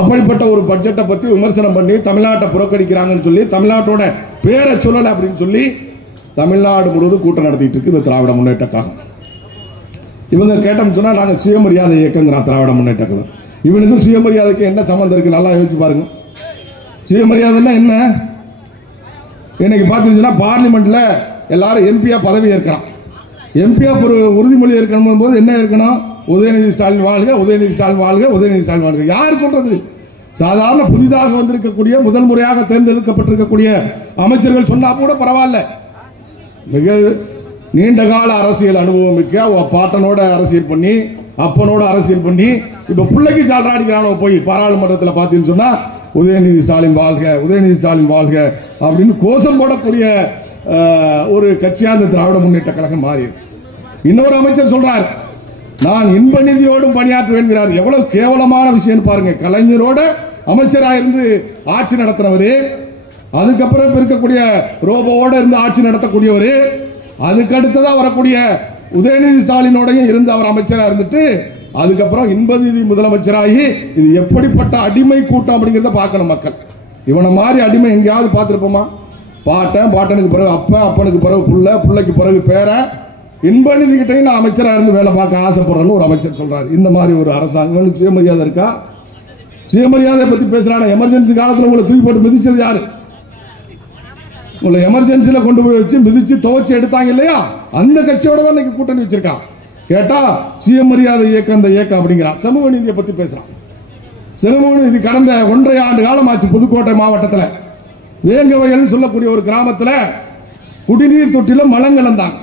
அப்படிப்பட்ட ஒரு பட்ஜெட்டை பத்தி விமர்சனம் பண்ணி தமிழ்நாட்டை புறக்கணிக்கிறாங்கன்னு சொல்லி தமிழ்நாட்டோட பேரை சொல்லலை அப்படின்னு சொல்லி தமிழ்நாடு முழுவதும் கூட்டம் நடத்திட்டு இருக்கு இந்த திராவிட முன்னேற்ற கழகம். இவங்க கேட்டோம்னு சொன்னா நாங்க சுயமரியாதை இயக்கங்கிறோம் திராவிட முன்னேற்ற கழகம். இவனுக்கும் சுயமரியாதைக்கு என்ன சம்பந்தம் இருக்கு? நல்லா யோசிச்சு பாருங்க. சுயமரியாதைன்னா என்ன? இன்னைக்கு பாத்தீங்கன்னா பார்லிமெண்ட்ல எல்லாரும் எம்பியா பதவி ஏற்கிறான். எம்பியா ஒரு உறுதிமொழி ஏற்கணும் போது என்ன இருக்கணும்? உதயநிதி ஸ்டாலின் வாழ்க, உதயநிதி ஸ்டாலின் வாழ்க, உதயநிதி ஸ்டாலின் வாழ்க. யார் சொல்றது? சாதாரண புதிதாக வந்திருக்கக்கூடிய முதல் முறையாக தேர்ந்தெடுக்கப்பட்டிருக்கக்கூடிய அமைச்சர்கள் சொன்னா கூட பரவாயில்ல. மிக நீண்ட கால அரசியல் அனுபவம் மிக்க பாட்டனோட அரசியல் பண்ணி, அப்பனோட அரசியல் பண்ணி, இப்ப பிள்ளைக்கு சால்ராடிக்கிறான போய் பாராளுமன்றத்தில் பார்த்தீங்கன்னு சொன்னா உதயநிதி ஸ்டாலின் வாழ்க, உதயநிதி ஸ்டாலின் வாழ்க அப்படின்னு கோஷம் போடக்கூடிய ஒரு கட்சியா இந்த திராவிட முன்னேற்ற கழகம் மாறி. இன்னொரு அமைச்சர் சொல்றார், நான் இன்ப நிதியோடும் பணியாற்றுவேன்கிறார். எவ்வளவு கேவலமான விஷயம் பாருங்க. கலைஞரோட அமைச்சராக இருந்து ஆட்சி நடத்தினவரு, அதுக்கப்புறம் இருக்கக்கூடிய ரோபோவோட இருந்து ஆட்சி நடத்தக்கூடியவர், அதுக்கு அடுத்ததான் வரக்கூடிய உதயநிதி ஸ்டாலினோடையும் இருந்து அவர் அமைச்சராக இருந்துட்டு அதுக்கப்புறம் இன்பநிதி முதலமைச்சராகி இது எப்படிப்பட்ட அடிமை கூட்டம் அப்படிங்கிறத பார்க்கணும் மக்கள். இவனை மாதிரி அடிமை எங்கேயாவது பார்த்துருப்போமா? பாட்டனுக்கு பிறகு அப்பனுக்கு பிறகு பிள்ளைக்கு பிறகு பேரன், இன்பநிதி கிட்டையும் நான் அமைச்சராக இருந்து வேலை பார்க்க ஆசைப்படுறேன்னு ஒரு அமைச்சர் சொல்றாரு. இந்த மாதிரி ஒரு அரசாங்கம் சுயமரியாதை இருக்கா? சுயமரியாதை பத்தி பேசுறாங்க. எமர்ஜென்சி காலத்தில் உங்களை தூக்கி போட்டு மிதிச்சது யாரு? உங்களை எமர்ஜென்சியில கொண்டு போய் வச்சு மிதிச்சு துவச்சு எடுத்தாங்க இல்லையா? அந்த கட்சியோட தான் இன்னைக்கு கூட்டணி வச்சிருக்கான். கேட்டா சுயமரியாதை இயக்கம் இந்த இயக்கம் அப்படிங்கிறான். சமூக நீதியை பத்தி பேசுறான். சமூக நீதி கடந்த 1.5 ஆண்டு காலம் ஆச்சு. புதுக்கோட்டை மாவட்டத்தில் வேங்கவயல் சொல்லக்கூடிய ஒரு கிராமத்தில் குடிநீர் தொட்டில மலங்கலந்தாங்க.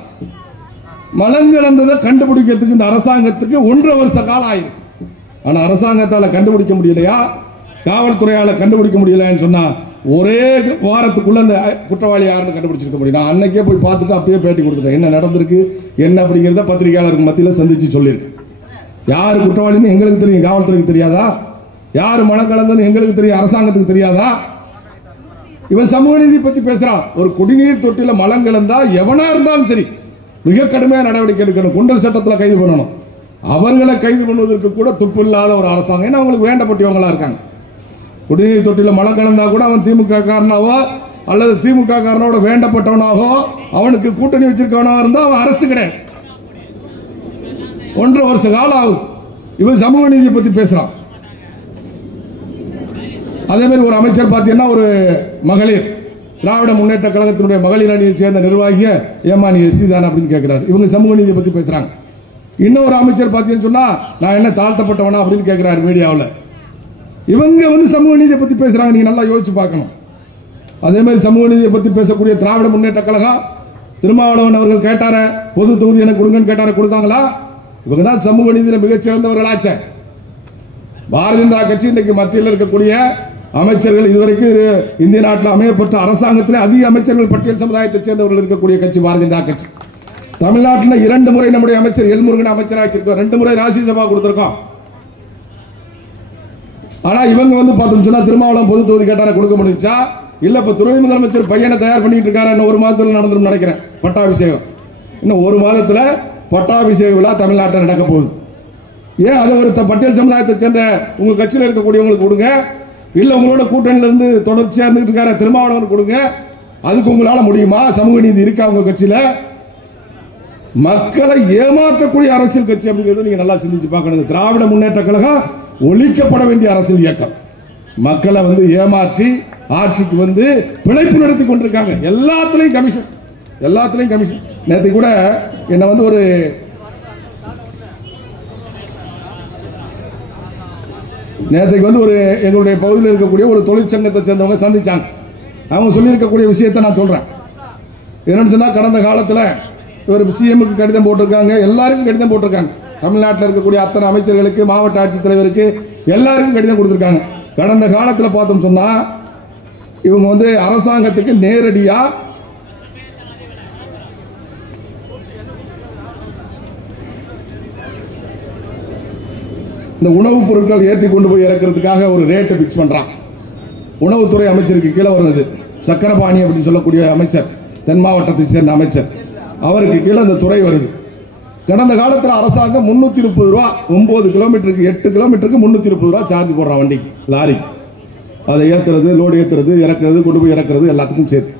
மலங்கலந்ததை கண்டுபிடிக்கிறதுக்கு இந்த அரசாங்கத்துக்கு 1.5 வருஷ காலம் ஆயிருக்கு. ஆனா அரசாங்கத்தால கண்டுபிடிக்க முடியலையா? காவல்துறையால கண்டுபிடிக்க முடியலன்னு சொன்னா ஒரே வாரத்துக்குள்ள அந்த குற்றவாளி யாருன்னு கண்டுபிடிச்சிருக்க முடியும். நான் அன்னைக்கே போய் பார்த்துட்டு அப்பயே பேட்டி கொடுத்துட்டேன். என்ன நடந்திருக்கு என்ன அப்படிங்கிறத பத்திரிகையாளருக்கு மத்தியில் சந்திச்சு சொல்லியிருக்கு. யாரு குற்றவாளின்னு எங்களுக்கு தெரியும், காவல்துறைக்கு தெரியாதா? யாரு மலம் கலந்தன்னு எங்களுக்கு தெரியும், அரசாங்கத்துக்கு தெரியாதா? இவன் சமூக நீதி பத்தி பேசுறான். ஒரு குடிநீர் தொட்டில மலம் கலந்தா எவனா இருந்தாலும் சரி மிக கடுமையான நடவடிக்கை எடுக்கணும். குண்டர் சட்டத்தில் கைது பண்ணணும். அவர்களை கைது பண்ணுவதற்கு கூட துப்பு இல்லாத ஒரு அரசாங்கம். ஏன்னா அவங்களுக்கு வேண்டப்பட்டவங்களா இருக்காங்க. குடிநீர் தொட்டில மலம் கலந்தா கூட அவன் திமுக காரனாவோ அல்லது திமுக காரனோட வேண்டப்பட்டவனாகோ அவனுக்கு கூட்டணி வச்சிருக்கவனாக இருந்தா அவன் அரெஸ்ட் கிடையாது. 1.5 வருஷ காலம் ஆகுது. இவன் சமூக நீதியை பத்தி பேசுறான். அதே மாதிரி ஒரு அமைச்சர் பார்த்தீங்கன்னா ஒரு மகளிர் திராவிட முன்னேற்ற கழகத்தினுடைய மகளிர் அணியை சேர்ந்த நிர்வாகிய ஏமா நீ எஸ்சி தானே அப்படின்னு கேட்கிறாரு. இவங்க சமூக நீதியை பத்தி பேசுறாங்க. இன்னொரு அமைச்சர் பார்த்தீங்கன்னு சொன்னா நான் என்ன தாழ்த்தப்பட்டவனா அப்படின்னு கேட்கிறாரு மீடியாவில். இவங்க சமூக நீதியை பத்தி பேசுறாங்க. நீங்க நல்லா யோசிச்சு பார்க்கணும். அதே மாதிரி சமூக நீதியை பத்தி பேசக்கூடிய திராவிட முன்னேற்ற கழகம் திருமாவளவன் அவர்கள் கேட்டார பொது தொகுதி எனக்கு கொடுங்கன்னு கேட்டார, கொடுத்தாங்களா? இவங்க தான் சமூக நீதியில் மிகச்சிறந்தவர்களாச்ச. பாரதிய ஜனதா கட்சி இன்னைக்கு மத்தியில் இருக்கக்கூடிய அமைச்சர்கள் இதுவரைக்கும் இந்திய நாட்டில் அமையப்பட்ட அரசாங்கத்தில் அதிக அமைச்சர்கள் பட்டியல் சமுதாயத்தை சேர்ந்தவர்கள் இருக்கக்கூடிய கட்சி பாரதிய ஜனதா கட்சி. தமிழ்நாட்டில் 2 முறை நம்முடைய அமைச்சர் எல்முருகன் அமைச்சராக இருக்கோம். 2 முறை ராஜ்யசபா கொடுத்திருக்கோம். ஆனா இவங்க பார்த்தோம்னு சொன்னா திருமாவளவன் பொது தொகுதி கேட்டார கொடுக்க முடிஞ்சா இல்ல? இப்ப துணை முதலமைச்சர் பையனை தயார் பண்ணிட்டு இருக்காரு. இன்னும் 1 மாதத்துல நடந்துரும் நினைக்கிறேன் பட்டாபிஷேகம். இன்னும் 1 மாதத்துல பட்டாபிஷேக விழா தமிழ்நாட்டில் நடக்க போகுது. ஏன் அதை ஒரு பட்டியல் சமுதாயத்தை சேர்ந்த உங்க கட்சியில் இருக்கக்கூடியவங்களுக்கு கொடுங்க, இல்ல உங்களோட கூட்டணியில இருந்து தொடர்ச்சியா இருந்துட்டு இருக்காரு திருமாவளவன் கொடுங்க. அதுக்கு உங்களால முடியுமா? சமூக நீதி இருக்கா உங்க கட்சியில? மக்களை ஏமாற்றக்கூடிய அரசியல் கட்சி அப்படிங்கிறது நீங்க நல்லா சிந்திச்சு பார்க்கணும். திராவிட முன்னேற்ற கழகம் ஒழிக்கப்பட வேண்டிய அரசியல் இயக்கம். மக்களை ஏமாற்றி ஆட்சிக்கு பிழைப்பு நடத்தி கொண்டிருக்காங்க. எல்லாத்திலையும் கமிஷன். நேற்று கூட என்ன ஒரு நேற்றுக்கு ஒரு எங்களுடைய பகுதியில் இருக்கக்கூடிய ஒரு தொழிற்சங்கத்தை சேர்ந்தவங்க சந்திச்சாங்க. அவங்க சொல்லி இருக்கக்கூடிய விஷயத்தை நான் சொல்றேன். என்னன்னு சொன்னா கடந்த காலத்தில் ஒரு சிஎம்க்கு கடிதம் போட்டிருக்காங்க, எல்லாருக்கும் கடிதம் போட்டிருக்காங்க. தமிழ்நாட்டில் இருக்கக்கூடிய அத்தனை அமைச்சர்களுக்கு, மாவட்ட ஆட்சித்தலைவருக்கு எல்லாருக்கும் கடிதம் கொடுத்திருக்காங்க. கடந்த காலத்தில் பார்த்தோம் சொன்னா இவங்க அரசாங்கத்துக்கு நேரடியா இந்த உணவுப் பொருட்கள் ஏற்றி கொண்டு போய் இறக்கிறதுக்காக ஒரு ரேட்டை பிக்ஸ் பண்றான். உணவுத்துறை அமைச்சருக்கு கீழே வருது சக்கரபாணி அப்படின்னு சொல்லக்கூடிய அமைச்சர், தென் மாவட்டத்தை சேர்ந்த அமைச்சர். அவருக்கு கீழே இந்த துறை வருது. கடந்த காலத்தில் அரசாங்கம் 330 ரூபா 9 கிலோமீட்டருக்கு 8 கிலோமீட்டருக்கு 330 ரூபா சார்ஜ் போடுறான் வண்டிக்கு, லாரிக்கு. அதை ஏற்றுறது, லோடு ஏற்றுறது, இறக்குறது, கொண்டு போய் இறக்குறது எல்லாத்துக்கும் சேர்த்து.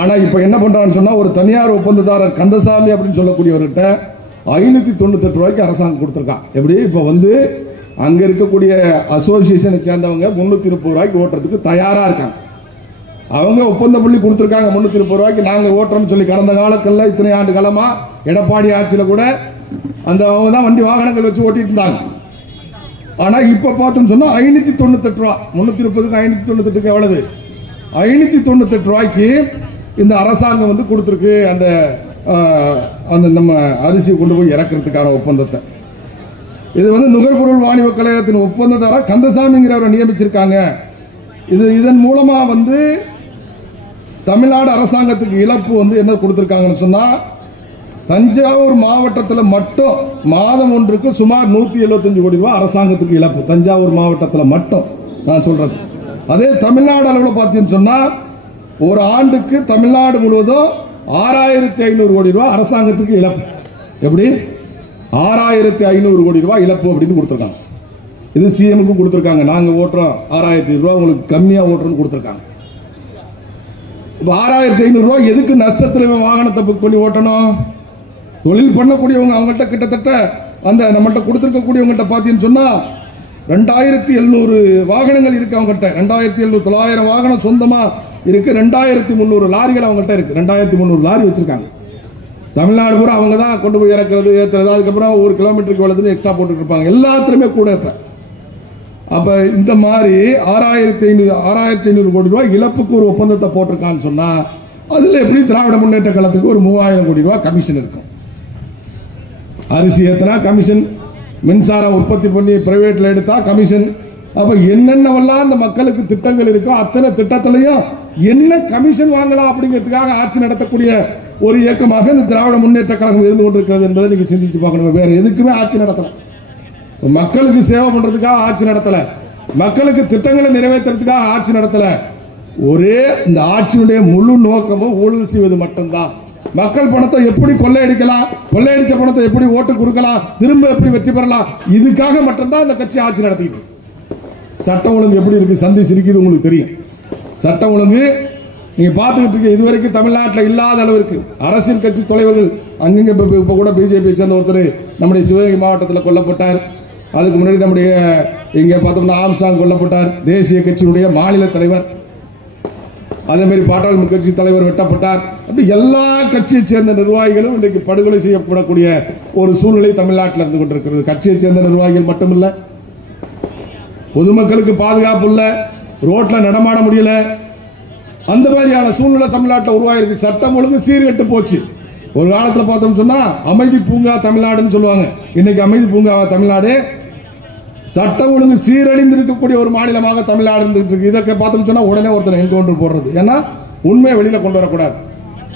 ஆனால் இப்போ என்ன பண்ணுறான்னு சொன்னால் ஒரு தனியார் ஒப்பந்ததாரர் கந்தசாமி அப்படின்னு சொல்லக்கூடியவர்கிட்ட 598 ரூபாய்க்கு அரசாங்கம் கொடுத்துருக்கான். எப்படி இப்போ அங்கே இருக்கக்கூடிய அசோசியேஷனை சேர்ந்தவங்க 330 ரூபாய்க்கு ஓட்டுறதுக்கு தயாராக இருக்காங்க. அவங்க ஒப்பந்த புள்ளி கொடுத்துருக்காங்க 330 ரூபாய்க்கு நாங்கள் ஓட்டுறோம்னு சொல்லி. கடந்த காலங்களில் இத்தனை ஆண்டு காலமாக எடப்பாடி ஆட்சியில் கூட அவங்க தான் வண்டி வாகனங்கள் வச்சு ஓட்டிட்டு இருந்தாங்க. ஆனால் இப்போ பார்த்தோம்னு சொன்னால் 598 ரூபா, 330க்கு 598க்கு எவ்வளவு? 598 ரூபாய்க்கு இந்த அரசாங்கம் கொடுத்துருக்கு அந்த நம்ம அரிசி கொண்டு போய் இறக்கிறதுக்கான ஒப்பந்தத்தை. இது நுகர்பொருள் வாணிப கழகத்தின் ஒப்பந்ததாரர் கந்தசாமிங்கிறவரை நியமிச்சிருக்காங்க. இதன் மூலமா தமிழ்நாடு அரசாங்கத்துக்கு இழப்பு என்ன கொடுத்திருக்காங்கன்னு சொன்னா தஞ்சாவூர் மாவட்டத்தில் மட்டும் மாதம் ஒன்றுக்கு சுமார் 175 கோடி ரூபாய் அரசாங்கத்துக்கு இழப்பு. தஞ்சாவூர் மாவட்டத்தில் மட்டும் நான் சொல்றது. அதே தமிழ்நாடு அளவில் பார்த்தீங்கன்னு சொன்னா ஒரு ஆண்டுக்கு தமிழ்நாடு முழுவதும் 6500 கோடி ரூபாய் அரசாங்கத்துக்கு இழப்பு. எப்படி 6500 கோடி ரூபாய் இழப்பு அப்படின்னு கொடுத்திருக்காங்க. இது சிஎம்க்கு கொடுத்திருக்காங்க. நாங்க ஓட்டுறோம் 6000 ரூபாய் உங்களுக்கு கம்மியா ஓட்டுறோம்னு கொடுத்திருக்காங்க. 6500 ரூபாய் எதுக்கு நஷ்டத்துல வாகனத்தை புக் பண்ணி ஓட்டணும்? தொழில் பண்ணக்கூடியவங்க அவங்கள்ட்ட கிட்டத்தட்ட அந்த நம்மகிட்ட கொடுத்திருக்கக்கூடியவங்ககிட்ட பார்த்தீங்கன்னு சொன்னா 2700 வாகனங்கள் இருக்கு அவங்ககிட்ட. 2700 900 வாகனம் சொந்தமா இருக்கு. 2300 லாரிகள் அவங்ககிட்ட இருக்கு. 2300 லாரி வச்சிருக்காங்க. தமிழ்நாடு பூரா அவங்க தான் கொண்டு போய் இறக்குறது ஏற்றுறது. அதுக்கப்புறம் ஒரு கிலோமீட்டருக்கு வளர்ந்து எக்ஸ்ட்ரா போட்டுட்டு இருப்பாங்க. எல்லாத்துலயுமே கூட இப்ப அப்ப இந்த மாதிரி 6500 கோடி ரூபாய் இழப்புக்கு ஒரு ஒப்பந்தத்தை போட்டிருக்கான்னு சொன்னா அதுல எப்படி திராவிட முன்னேற்ற கழகத்துக்கு ஒரு 3000 கோடி ரூபாய் கமிஷன் இருக்கும். அரிசி ஏத்தனா கமிஷன், மின்சாரம் உற்பத்தி பண்ணி பிரைவேட்ல எடுத்தா கமிஷன். அப்ப என்னென்னவெல்லாம் அந்த மக்களுக்கு திட்டங்கள் இருக்கோ அத்தனை திட்டத்திலையும் என்ன கமிஷன் வாங்கலாம் அப்படிங்கிறதுக்காக ஆட்சி நடத்தக்கூடிய ஒரு இயக்கமாக இந்த திராவிட முன்னேற்ற கழகம் இருந்து கொண்டிருக்கிறது என்பதை நீங்க சிந்திச்சு பார்க்கணும். வேற எதுக்குமே ஆட்சி நடத்தல. மக்களுக்கு சேவை பண்றதுக்காக ஆட்சி நடத்தல. மக்களுக்கு திட்டங்களை நிறைவேற்றுறதுக்காக ஆட்சி நடத்தல. ஒரே இந்த ஆட்சியுடைய முழு நோக்கமும் ஊழல் செய்வது மட்டும்தான். மக்கள் பணத்தை எப்படி கொள்ளையடிக்கலாம், கொள்ளையடிச்ச பணத்தை எப்படி ஓட்டு கொடுக்கலாம், திரும்ப எப்படி வெற்றி பெறலாம், இதுக்காக மட்டும்தான் இந்த கட்சி ஆட்சி நடத்திட்டு இருக்கு. சட்டம் ஒழுங்கு எப்படி இருக்கு? சந்தி சிரிக்குது உங்களுக்கு தெரியும். சட்டம் ஒழுங்கு நீங்க பார்த்துக்கிட்டு இருக்க இதுவரைக்கும் தமிழ்நாட்டில் இல்லாத அளவிற்கு அரசியல் கட்சி தலைவர்கள் அங்கங்க இப்ப கூட பிஜேபி சேர்ந்த ஒருத்தர் நம்முடைய சிவகங்கை மாவட்டத்தில் கொல்லப்பட்டார். அதுக்கு முன்னாடி நம்முடைய இங்க பார்த்தோம்னா ஆம்ஸ்டாங் கொல்லப்பட்டார். தேசிய கட்சியினுடைய மாநில தலைவர், அதே மாதிரி பாட்டாளி கட்சி தலைவர் வெட்டப்பட்டார். அப்படி எல்லா கட்சியை சேர்ந்த நிர்வாகிகளும் இன்றைக்கு படுகொலை செய்யப்படக்கூடிய ஒரு சூழ்நிலை தமிழ்நாட்டில் இருந்து கொண்டிருக்கிறது. கட்சியை சேர்ந்த நிர்வாகிகள் மட்டுமில்ல, பொதுமக்களுக்கு பாதுகாப்பு இல்ல, ரோட்ல நடமாட முடியல, அந்த மாதிரியான சூழ்நிலை தமிழ்நாட்டில் உருவாயிருக்கு. சட்டம் ஒழுங்கு சீர்கெட்டு போச்சு. ஒரு காலத்தில் பார்த்தோம் சொன்னா அமைதி பூங்கா தமிழ்நாடுன்னு சொல்லுவாங்க. இன்னைக்கு அமைதி பூங்கா தமிழ்நாடு, சட்டம் ஒழுங்கு சீரழிந்து இருக்கக்கூடிய ஒரு மாநிலமாக தமிழ்நாடு இருந்துட்டு. இதை பார்த்தோம் சொன்னா உடனே ஒருத்தர் என்கவுண்டர் போடுறது. ஏன்னா உண்மையை வெளியில கொண்டு வரக்கூடாது.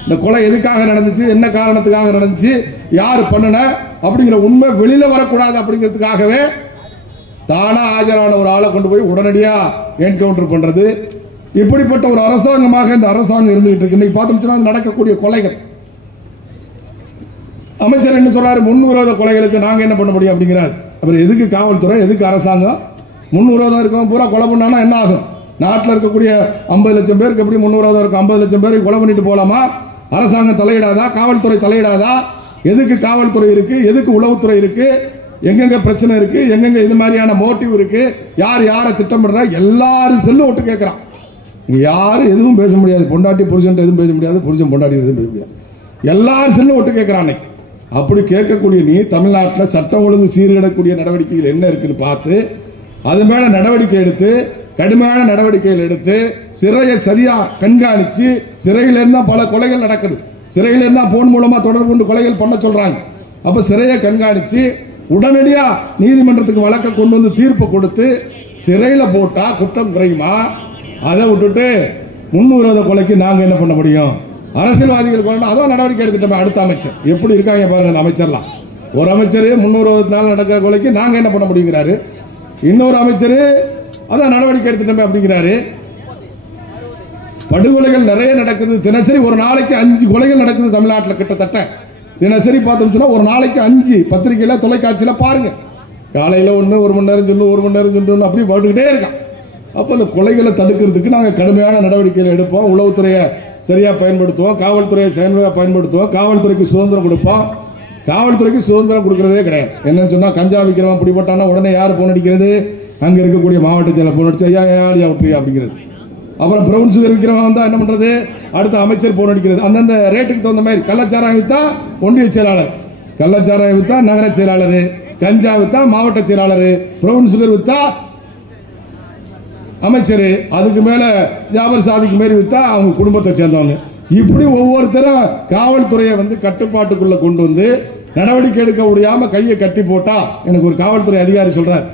இந்த கொலை எதுக்காக நடந்துச்சு, என்ன காரணத்துக்காக நடந்துச்சு, யாரு பண்ணுன அப்படிங்கிற உண்மை வெளியில வரக்கூடாது அப்படிங்கிறதுக்காகவே தானா ஆஜரான ஒரு ஆளை கொண்டு போய் உடனடியா என்கவுண்டர் பண்றது. இப்படிப்பட்ட ஒரு அரசாங்கமாக இந்த அரசாங்கம் இருந்துகிட்டு இருக்கு. இன்னைக்கு பார்த்தோம்னா நடக்கக்கூடிய கொலைகள், அமைச்சர் என்ன சொல்றாரு, முன்விரோத கொலைகளுக்கு நாங்க என்ன பண்ண முடியும் அப்படிங்கிறார். அப்புறம் எதுக்கு காவல்துறை, எதுக்கு அரசாங்கம்? முன்விரோதம் இருக்கவங்க பூரா கொலை பண்ணானா என்ன ஆகும்? நாட்டில் இருக்கக்கூடிய 50 லட்சம் பேருக்கு எப்படி முன்விரோதம் இருக்கும்? 50 லட்சம் பேருக்கு கொலை பண்ணிட்டு போலாமா? அரசாங்கம் தலையிடாதா? காவல்துறை தலையிடாதா? எதுக்கு காவல்துறை இருக்கு? எதுக்கு உளவுத்துறை இருக்கு? எங்கெங்க பிரச்சனை இருக்கு, எங்கெங்க இது மாதிரியான மோட்டிவ் இருக்கு, யார் யாரை திட்டமிடுற, எல்லாரும் செல்லு விட்டு கேட்கிறான். யாரும் எதுவும் பேச முடியாது. பொண்டாட்டி புருஷன் எதுவும் பேச முடியாது, புருஷன் பொண்டாட்டி எதுவும் பேச முடியாது. எல்லாரும் செல்லு விட்டு கேட்கிறான். அப்படி கேட்கக்கூடிய நீ தமிழ்நாட்டில் சட்டம் ஒழுங்கு சீர்கிடக்கூடிய நடவடிக்கைகள் என்ன இருக்குன்னு பார்த்து அது மேல நடவடிக்கை எடுத்து, கடுமையான நடவடிக்கைகள் எடுத்து, சிறையை சரியா கண்காணிச்சு, சிறையில இருந்தா பல கொலைகள் நடக்குது, சிறையில இருந்தா போன் மூலமா தொடர்பு கொண்டு கொலைகள் பண்ண சொல்றாங்க. அப்ப சிறையை கண்காணிச்சு உடனடியா நீதிமன்றத்துக்கு வழக்க கொண்டு வந்து தீர்ப்பு கொடுத்து சிறையில போட்டா குற்றம் குறையுமா? அதை விட்டுட்டு முன்விரோத கொலைக்கு நாங்க என்ன பண்ண முடியும்? அரசியல்வாதிகள் அதான் நடவடிக்கை எடுத்துட்டோம். அடுத்த அமைச்சர் எப்படி இருக்காங்க பாருங்க. அமைச்சர்லாம் ஒரு அமைச்சர் முன்விரோதத்தினால நடக்கிற கொலைக்கு நாங்க என்ன பண்ண முடியுங்கிறாரு. இன்னொரு அமைச்சர் அதான் நடவடிக்கை எடுத்துட்டோம் அப்படிங்கிறாரு. படுகொலைகள் நிறைய நடக்குது. தினசரி ஒரு நாளைக்கு 5 கொலைகள் நடக்குது தமிழ்நாட்டில். கிட்டத்தட்ட தினசரி பார்த்தோம் சொன்னா ஒரு நாளைக்கு 5 பத்திரிகையில தொலைக்காட்சியில பாருங்க. காலையில ஒன்று, 1 மணி நேரம் சொல்லு, 1 மணி நேரம் சொல்லு, அப்படி போட்டுக்கிட்டே இருக்கான். அப்போ அந்த கொலைகளை தடுக்கிறதுக்கு நாங்கள் கடுமையான நடவடிக்கைகள் எடுப்போம். உளவுத்துறையை சரியா பயன்படுத்துவோம், காவல்துறையை சரியாக பயன்படுத்துவோம், காவல்துறைக்கு சுதந்திரம் கொடுப்போம். காவல்துறைக்கு சுதந்திரம் கொடுக்கறதே கிடையாது. என்னன்னு சொன்னா கஞ்சா விற்கிறவன் பிடிபட்டானா உடனே யார் போன் அடிக்கிறது? அங்க இருக்கக்கூடிய மாவட்ட செயலர் போன் அடிச்சு ஐயா ஏழியா விட்டு அப்படிங்கிறது. அப்புறம் பிரவுன் சுகர் விற்கிறவன் வந்தா என்ன பண்றது? அடுத்த அமைச்சர் போன் அடிக்கிறது. அந்தந்த ரேட்டுக்கு தகுந்த மாதிரி கள்ளச்சாராயம் வித்தா ஒன்றிய செயலாளர், கள்ளச்சாராயம் வித்தா நகர செயலாளர், கஞ்சா வித்தா மாவட்ட செயலாளர், பிரவுன் சுகர் வித்தா அமைச்சர், அதுக்கு மேல ஜாபர் சாதிக்கு மேரி வித்தா அவங்க குடும்பத்தை சேர்ந்தவங்க. இப்படி ஒவ்வொருத்தரும் காவல்துறையை கட்டுப்பாட்டுக்குள்ள கொண்டு வந்து நடவடிக்கை எடுக்க முடியாம கையை கட்டி போட்டா, எனக்கு ஒரு காவல்துறை அதிகாரி சொல்றார்,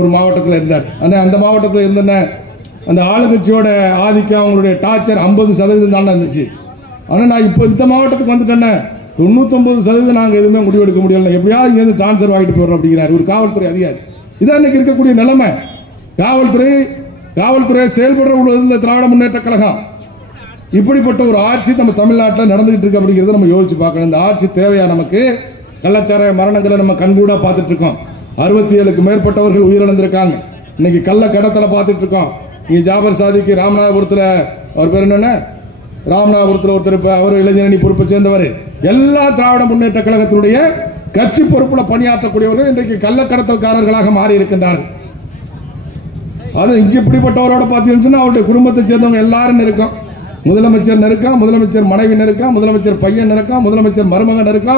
ஒரு மாவட்டத்தில் இருந்தார். அந்த மாவட்டத்தில் இருந்த அந்த ஆளுங்கட்சியோட ஆதிக்கம், அவங்களுடைய டார்ச்சர் 50% தான் இருந்துச்சு. ஆனா நான் இப்போ இந்த மாவட்டத்துக்கு வந்துட்டேன்னு 99% நாங்க எதுவுமே முடிவெடுக்க முடியல, எப்படியாவது இருந்து டிரான்ஸ்பர் வாங்கிட்டு போறோம் அப்படிங்கிறார் ஒரு காவல்துறை அதிகாரி. இதான் இன்னைக்கு இருக்கக்கூடிய நிலைமை. காவல்துறை செயல்படுற திராவிட முன்னேற்ற கழகம் இப்படிப்பட்ட ஒரு ஆட்சி நம்ம தமிழ்நாட்டில் நடந்துகிட்டு இருக்கு அப்படிங்கிறத நம்ம யோசிச்சு பார்க்கணும். இந்த ஆட்சி தேவையா நமக்கு? கள்ளச்சாராய மரணங்களை நம்ம கண்கூடா பார்த்துட்டு இருக்கோம். 67க்கு மேற்பட்டவர்கள் உயிரிழந்திருக்காங்க. இன்னைக்கு கள்ள கடத்தலை பார்த்துட்டு இருக்கோம். இங்க ஜாபர் சாதிக்கு ராமநாதபுரத்தில் அவர் பேர் என்னென்ன, ராமநாதபுரத்தில் ஒருத்தர், அவர் இளைஞரணி பொறுப்பை சேர்ந்தவர். எல்லா திராவிட முன்னேற்ற கழகத்தினுடைய கட்சி பொறுப்புல பணியாற்றக்கூடியவர்கள் இன்றைக்கு கள்ளக்கடத்தல்காரர்களாக மாறி இருக்கின்றார்கள். அது இங்க இப்படிப்பட்டவரோட பார்த்தீங்கன்னா அவருடைய குடும்பத்தை சேர்ந்தவங்க எல்லாரும் இருக்கும். முதலமைச்சர் இருக்கா, முதலமைச்சர் மனைவி இருக்கா, முதலமைச்சர் பையன் இருக்கா, முதலமைச்சர் மருமகன் இருக்கா,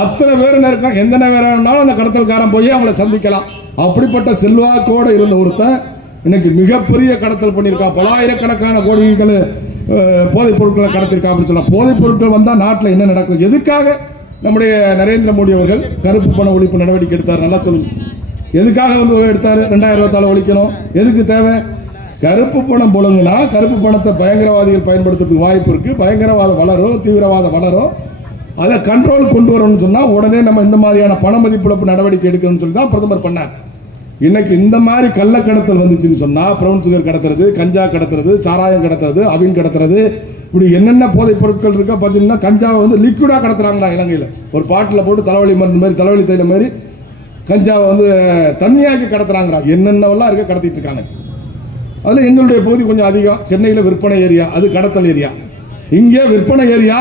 அத்தனை பேரும் இருக்கா. எந்த நேரம்னாலும் அந்த கடத்தல்காரன் போய் அவங்களை சந்திக்கலாம். அப்படிப்பட்ட செல்வாக்கோடு இருந்த ஒருத்தன் இன்னைக்கு மிகப்பெரிய கடத்தல் பண்ணியிருக்கான். பலாயிரக்கணக்கான கோடிகள் போதைப் பொருட்களை கடத்திருக்கான் அப்படின்னு சொல்லலாம். போதைப் பொருட்கள் வந்தால் நாட்டில் என்ன நடக்கும்? எதுக்காக நம்முடைய நரேந்திர மோடி அவர்கள் கருப்பு பண ஒழிப்பு நடவடிக்கை எடுத்தார்? நல்லா சொல்லுங்க. எதுக்காக எடுத்தாரு? 2024 ஒழிக்கணும். எதுக்கு தேவை? கருப்பு பணம் போலுங்கன்னா கருப்பு பணத்தை பயங்கரவாதிகள் பயன்படுத்துறதுக்கு வாய்ப்பு இருக்கு. பயங்கரவாதம் வளரும், தீவிரவாதம் வளரும். அதை கண்ட்ரோல் கொண்டு வரணும்னு சொன்னா உடனே நம்ம இந்த மாதிரியான பண மதிப்பிழப்பு நடவடிக்கை எடுக்கணும்னு சொல்லி தான் பிரதமர் பண்ணார். இன்னைக்கு இந்த மாதிரி கள்ள கடத்தல் வந்துச்சுன்னு சொன்னா, பிரவுன் சுகர் கடத்துறது, கஞ்சா கடத்துறது, சாராயம் கடத்துறது, அவின் கடத்துறது, இப்படி என்னென்ன போதைப் பொருட்கள் இருக்கா பார்த்தீங்கன்னா, கஞ்சாவை வந்து லிக்விடா கடத்துறாங்களா இலங்கையில். ஒரு பாட்டில் போட்டு தலைவலி மருந்து மாதிரி, தலைவலி தைலம் மாதிரி கஞ்சாவை வந்து தண்ணியாக்கி கடத்துறாங்களா. என்னென்னவெல்லாம் இருக்க கடத்திட்டு இருக்காங்க. அதில் எங்களுடைய பகுதி கொஞ்சம் அதிகம். சென்னையில் விற்பனை ஏரியா, அது கடத்தல் ஏரியா. இங்கே விற்பனை ஏரியா,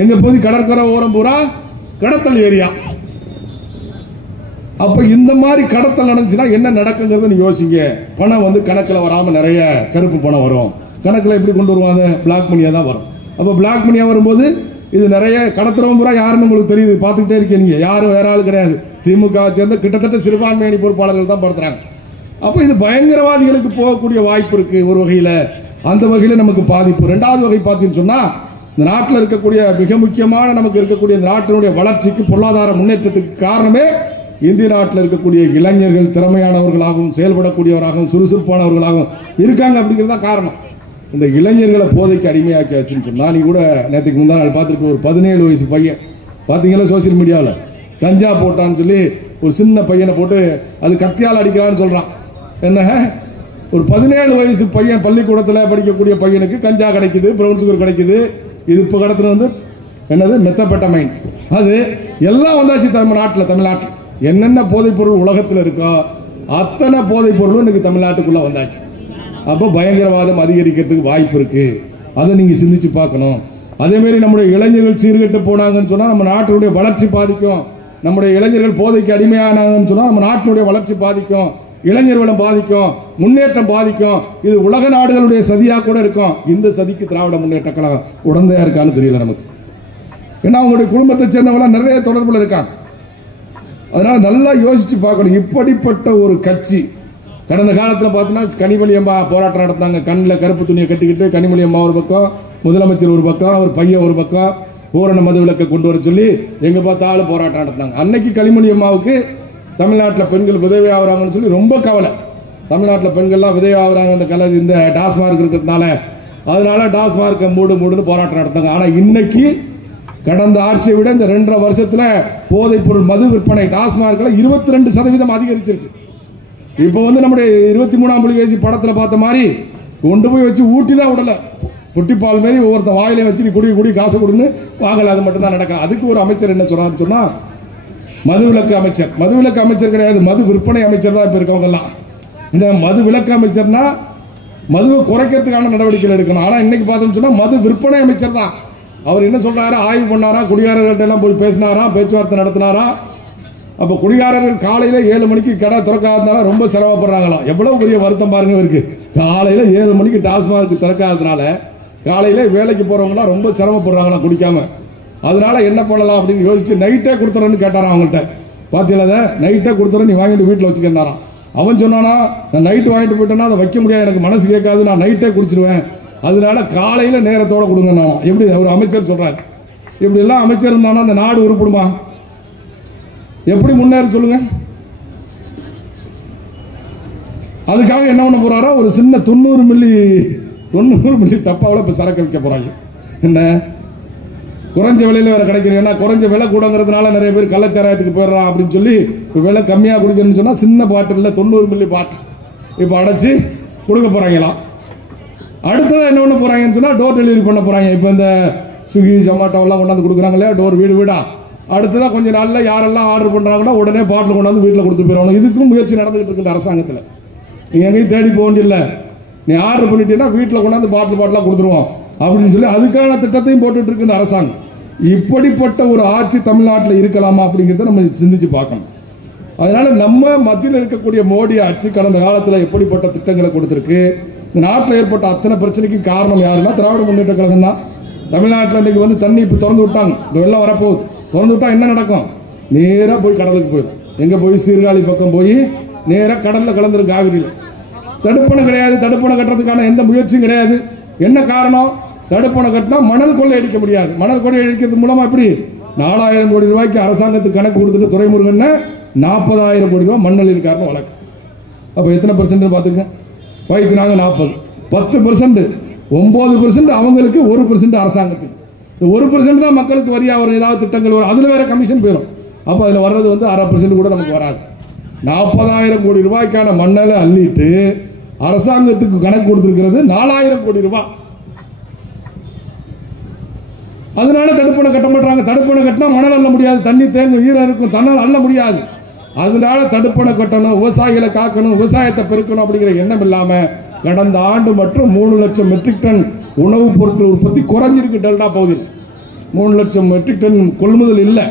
எங்க பகுதி கடற்கரை ஓரம் பூரா கடத்தல் ஏரியா. அப்ப இந்த மாதிரி கடத்தல் நடந்துச்சுன்னா என்ன நடக்குங்கிறத நீங்க யோசிங்க. பணம் வந்து கணக்கில் வராம நிறைய கருப்பு பணம் வரும். கணக்கில் எப்படி கொண்டு வருவாங்க? பிளாக் மணியா தான் வரும். அப்போ பிளாக் மணியா வரும்போது இது நிறைய கடத்துறவங்க பூரா யாருன்னு உங்களுக்கு தெரியுது, பார்த்துக்கிட்டே இருக்கீங்க. யாரும் வேற ஆள் கிடையாது. திமுக சேர்ந்த கிட்டத்தட்ட சிறுபான்மை அணி பொறுப்பாளர்கள் தான் படுத்துறாங்க. அப்போ இது பயங்கரவாதிகளுக்கு போகக்கூடிய வாய்ப்பு இருக்கு. ஒரு வகையில் அந்த வகையில் நமக்கு பாதிப்பு. ரெண்டாவது வகை பார்த்தீங்கன்னு சொன்னா, இந்த நாட்டில் இருக்கக்கூடிய மிக முக்கியமான நமக்கு இருக்கக்கூடிய இந்த நாட்டினுடைய வளர்ச்சிக்கு, பொருளாதார முன்னேற்றத்துக்கு காரணமே இந்திய நாட்டில் இருக்கக்கூடிய இளைஞர்கள் திறமையானவர்களாகவும் செயல்படக்கூடியவராகவும் சுறுசுறுப்பானவர்களாகவும் இருக்காங்க அப்படிங்கிறது தான் காரணம். இந்த இளைஞர்களை போதைக்கு அடிமையாக்கி வச்சுன்னு சொன்னால், நீ கூட நேற்றுக்கு முந்தா நாள் பார்த்துருக்க ஒரு 17 வயசு பையன் பார்த்தீங்களா சோசியல் மீடியாவில், கஞ்சா போட்டான்னு சொல்லி ஒரு சின்ன பையனை போட்டு அது கத்தியால் அடிக்கிறான்னு சொல்கிறான். என்ன, ஒரு 17 வயசு பையன் பள்ளிக்கூடத்தில் படிக்கக்கூடிய பையனுக்கு கஞ்சா கிடைக்குது, பிரவுன் சுகர் கிடைக்குது. இது இப்போ கடத்துல வந்து என்னது மெத்தபெட்டமைன், அது எல்லாம் வந்தாச்சு தமிழ்நாட்டில். என்னென்ன போதைப் பொருள் உலகத்தில் இருக்கோ அத்தனை போதைப் பொருளும் இன்னைக்கு தமிழ்நாட்டுக்குள்ள வந்தாச்சு. அப்போ பயங்கரவாதம் அதிகரிக்கிறதுக்கு வாய்ப்பு இருக்கு. அதை நீங்க சிந்திச்சு பார்க்கணும். அதே மாதிரி நம்முடைய இளைஞர்கள் சீர்கெட்டு போனாங்கன்னு சொன்னா நம்ம நாட்டினுடைய வளர்ச்சி பாதிக்கும். நம்முடைய இளைஞர்கள் போதைக்கு அடிமையானாங்கன்னு சொன்னா நம்ம நாட்டினுடைய வளர்ச்சி பாதிக்கும், இளைஞர் வளம் பாதிக்கும், முன்னேற்றம் பாதிக்கும். இது உலக நாடுகளுடைய சதியா கூட இருக்கும். இந்த சதிக்கு திராவிட முன்னேற்ற கழகம் உடந்தையா இருக்கான்னு தெரியல நமக்கு. ஏன்னா அவங்களுடைய குடும்பத்தை சேர்ந்தவங்க நிறைய தொடர்புல இருக்காங்க. அதனால நல்லா யோசிச்சு பார்க்கணும். இப்படிப்பட்ட ஒரு கட்சி கடந்த காலத்தில் பார்த்தீங்கன்னா கனிமொழி அம்மா போராட்டம் நடத்தாங்க. கண்ணில் கருப்பு துணியை கட்டிக்கிட்டு கனிமொழி அம்மா ஒரு பக்கம், முதலமைச்சர் ஒரு பக்கம், அவர் பையன் ஒரு பக்கம், பூரண மது விலக்கை கொண்டு வர சொல்லி எங்க பார்த்தாலும் போராட்டம் நடத்தாங்க. அன்னைக்கு கனிமொழி அம்மாவுக்கு தமிழ்நாட்டில் பெண்கள் விதவை ஆகுறாங்கன்னு சொல்லி ரொம்ப கவலை. தமிழ்நாட்டில் பெண்கள்லாம் விதவை ஆகுறாங்க இந்த கலர் இந்த டாஸ்மார்க் இருக்கிறதுனால, அதனால டாஸ்மார்க்கை மூடுன்னு போராட்டம் நடத்தாங்க. ஆனால் இன்னைக்கு கடந்த ஆட்சியை விட இந்த 2.5 வருஷத்துல போதைப் பொருள் மது விற்பனை டாஸ்மார்க்ல 22% அதிகரிச்சிருக்கு. இப்போ வந்து நம்முடைய 23ஆம் புலிகேசி படத்துல பார்த்த மாதிரி கொண்டு போய் வச்சு ஊட்டி தான் விடல. புட்டிப்பால் மாரி ஒவ்வொருத்த வாயிலையும் வச்சு நீ குடி காசு கொடுன்னு வாங்கல. அது மட்டும் தான் நடக்கும். அதுக்கு ஒரு அமைச்சர் என்ன சொல்றாருன்னு சொன்னா, மதுவிலக்கு அமைச்சர். மதுவிலக்கு அமைச்சர் கிடையாது, மது விற்பனை அமைச்சர் தான் இப்ப இருக்கவங்க எல்லாம். இந்த மது விலக்கு அமைச்சர்னா மதுவை குறைக்கிறதுக்கான நடவடிக்கைகள் எடுக்கணும். ஆனா இன்னைக்கு பார்த்தோம்னு சொன்னா மது விற்பனை அமைச்சர் தான். அவர் என்ன சொல்றாரு, ஆய்வு பண்ணாரா, குடிகாரர்கள்ட்ட எல்லாம் போய் பேசினாரா, பேச்சுவார்த்தை நடத்தினாரா. அப்ப குடிகாரர்கள் காலையில 7 மணிக்கு கடை திறக்காததுனால ரொம்ப சிரமப்படுறாங்களாம். எவ்வளவு பெரிய வருத்தம் பாருங்க இருக்கு. காலையில 7 மணிக்கு டாஸ்மார்க் திறக்காததுனால காலையில வேலைக்கு போறவங்கலாம் ரொம்ப சிரமப்படுறாங்களாம் குடிக்காம. அதனால என்ன பண்ணலாம் அப்படின்னு யோசிச்சு நைட்டே கொடுத்துறேன்னு கேட்டாராம் அவங்கள்ட்ட. பாத்தீங்களா, நைட்டே கொடுத்துறேன், நீ வாங்கிட்டு வீட்டில் வச்சுக்கிறாராம். அவன் சொன்னானா, நான் நைட்டு வாங்கிட்டு போயிட்டேன்னா அதை வைக்க முடியாது, எனக்கு மனசு கேட்காது, நான் நைட்டே குடிச்சிருவேன், அதனால காலையில நேரத்தோட கொடுங்க. நான் எப்படி ஒரு அமைச்சர் சொல்றாரு. இப்படி எல்லாம் அமைச்சர் இருந்தானா அந்த நாடு உருப்படுமா? எப்படி முன்னேற சொல்லுங்க. அதுக்காக என்ன பண்ண போறாரா, ஒரு சின்ன 90 மில்லி டப்பாவில் இப்ப சரக்கு விற்க போறாங்க. என்ன குறைஞ்ச விலையில வேற கிடைக்கிறீங்க. ஏன்னா குறைஞ்ச விலை கூடங்கிறதுனால நிறைய பேர் கள்ளச்சாராயத்துக்கு போயிடுறான் அப்படின்னு சொல்லி இப்போ விலை கம்மியா குடிக்கணும்னு சொன்னா சின்ன பாட்டில் 90 மில்லி பாட்டில் இப்ப அடைச்சு கொடுக்க போறாங்களாம். அடுத்ததாக என்ன பண்ண போகிறாங்கன்னு சொன்னால் டோர் டெலிவரி பண்ண போகிறாங்க. இப்போ இந்த ஸ்விக்கி ஜொமேட்டோவெல்லாம் கொண்டாந்து கொடுக்குறாங்க இல்லையா, டோர் வீடு வீடா. அடுத்ததாக கொஞ்சம் நாளில் யாரெல்லாம் ஆர்டர் பண்ணுறாங்கன்னா உடனே பாட்டில் கொண்டாந்து வீட்டில் கொடுத்து போயிடுவாங்க. இதுக்கும் முயற்சி நடந்துகிட்டு இருக்குது அரசாங்கத்தில். நீங்கள் எங்கேயும் தேடி போக வேண்டியதில்லை, நீ ஆர்டர் பண்ணிட்டீங்கன்னா வீட்டில் கொண்டாந்து பாட்டிலாக கொடுத்துருவோம் அப்படின்னு சொல்லி அதுக்கான திட்டத்தையும் போட்டுட்டு இருக்கு இந்த அரசாங்கம். இப்படிப்பட்ட ஒரு ஆட்சி தமிழ்நாட்டில் இருக்கலாமா அப்படிங்கிறத நம்ம சிந்திச்சு பார்க்கணும். அதனால நம்ம மத்தியில் இருக்கக்கூடிய மோடி ஆட்சி கடந்த காலத்தில் எப்படிப்பட்ட திட்டங்களை கொடுத்துருக்கு, இந்த நாட்டில் ஏற்பட்ட அத்தனை பிரச்சனைக்கு காரணம் யாருன்னா திராவிட முன்னேற்ற கழகம் தான். தமிழ்நாட்டில் இன்னைக்கு வந்து தண்ணி இப்போ திறந்து விட்டாங்க, இந்த வெள்ளம் வரப்போகுது. திறந்து விட்டா என்ன நடக்கும்? நேராக போய் கடலுக்கு போயிடும். எங்கே போய் சீர்காழி பக்கம் போய் நேராக கடலில் கலந்துரும் காவிரியில். தடுப்பணை கிடையாது, தடுப்பணை கட்டுறதுக்கான எந்த முயற்சியும் கிடையாது. என்ன காரணம்? தடுப்பணை கட்டினா மணல் கொள்ளை அடிக்க முடியாது. மணல் கொள்ளை அடிக்கிறது மூலமா எப்படி 4000 கோடி ரூபாய்க்கு அரசாங்கத்துக்கு கணக்கு கொடுத்துட்டு துரைமுருகன் 40,000 கோடி ரூபாய் மண்ணல் இருக்காருன்னு வழக்கு. அப்போ எத்தனை பர்சன்ட் பார்த்துக்க? வைத்தினாங்க 40, 10%, 9% அவங்களுக்கு, 1% அரசாங்கத்துக்கு. 1% தான் மக்களுக்கு வரியா வரும், ஏதாவது திட்டங்கள் வரும், அதில் வேற கமிஷன் போயிடும். அப்போ அதில் வர்றது வந்து 1/2% கூட நமக்கு வராது. 40,000 கோடி ரூபாய்க்கான மண்ணலை அள்ளிட்டு அரசாங்கத்துக்கு கணக்கு கொடுத்துருக்கிறது 4,000 கோடி ரூபாய். அதனால தடுப்பணை கட்ட மாட்டாங்க. தடுப்பணை கட்டினா மணல் அள்ள முடியாது, தண்ணி தேங்கும், ஈரம் இருக்கும், தண்ணல் அள்ள முடியாது. அதனால தடுப்பணை கட்டணும், விவசாயிகளை காக்கணும், விவசாயத்தை பெருக்கணும் அப்படிங்கிற எண்ணம் இல்லாம கடந்த ஆண்டு மட்டும் 3 லட்சம் மெட்ரிக் டன் உணவுப் பொருட்கள் உற்பத்தி குறைஞ்சிருக்கு. டெல்டா பகுதியில் 3 லட்சம் மெட்ரிக் டன் கொள்முதல் இல்லை.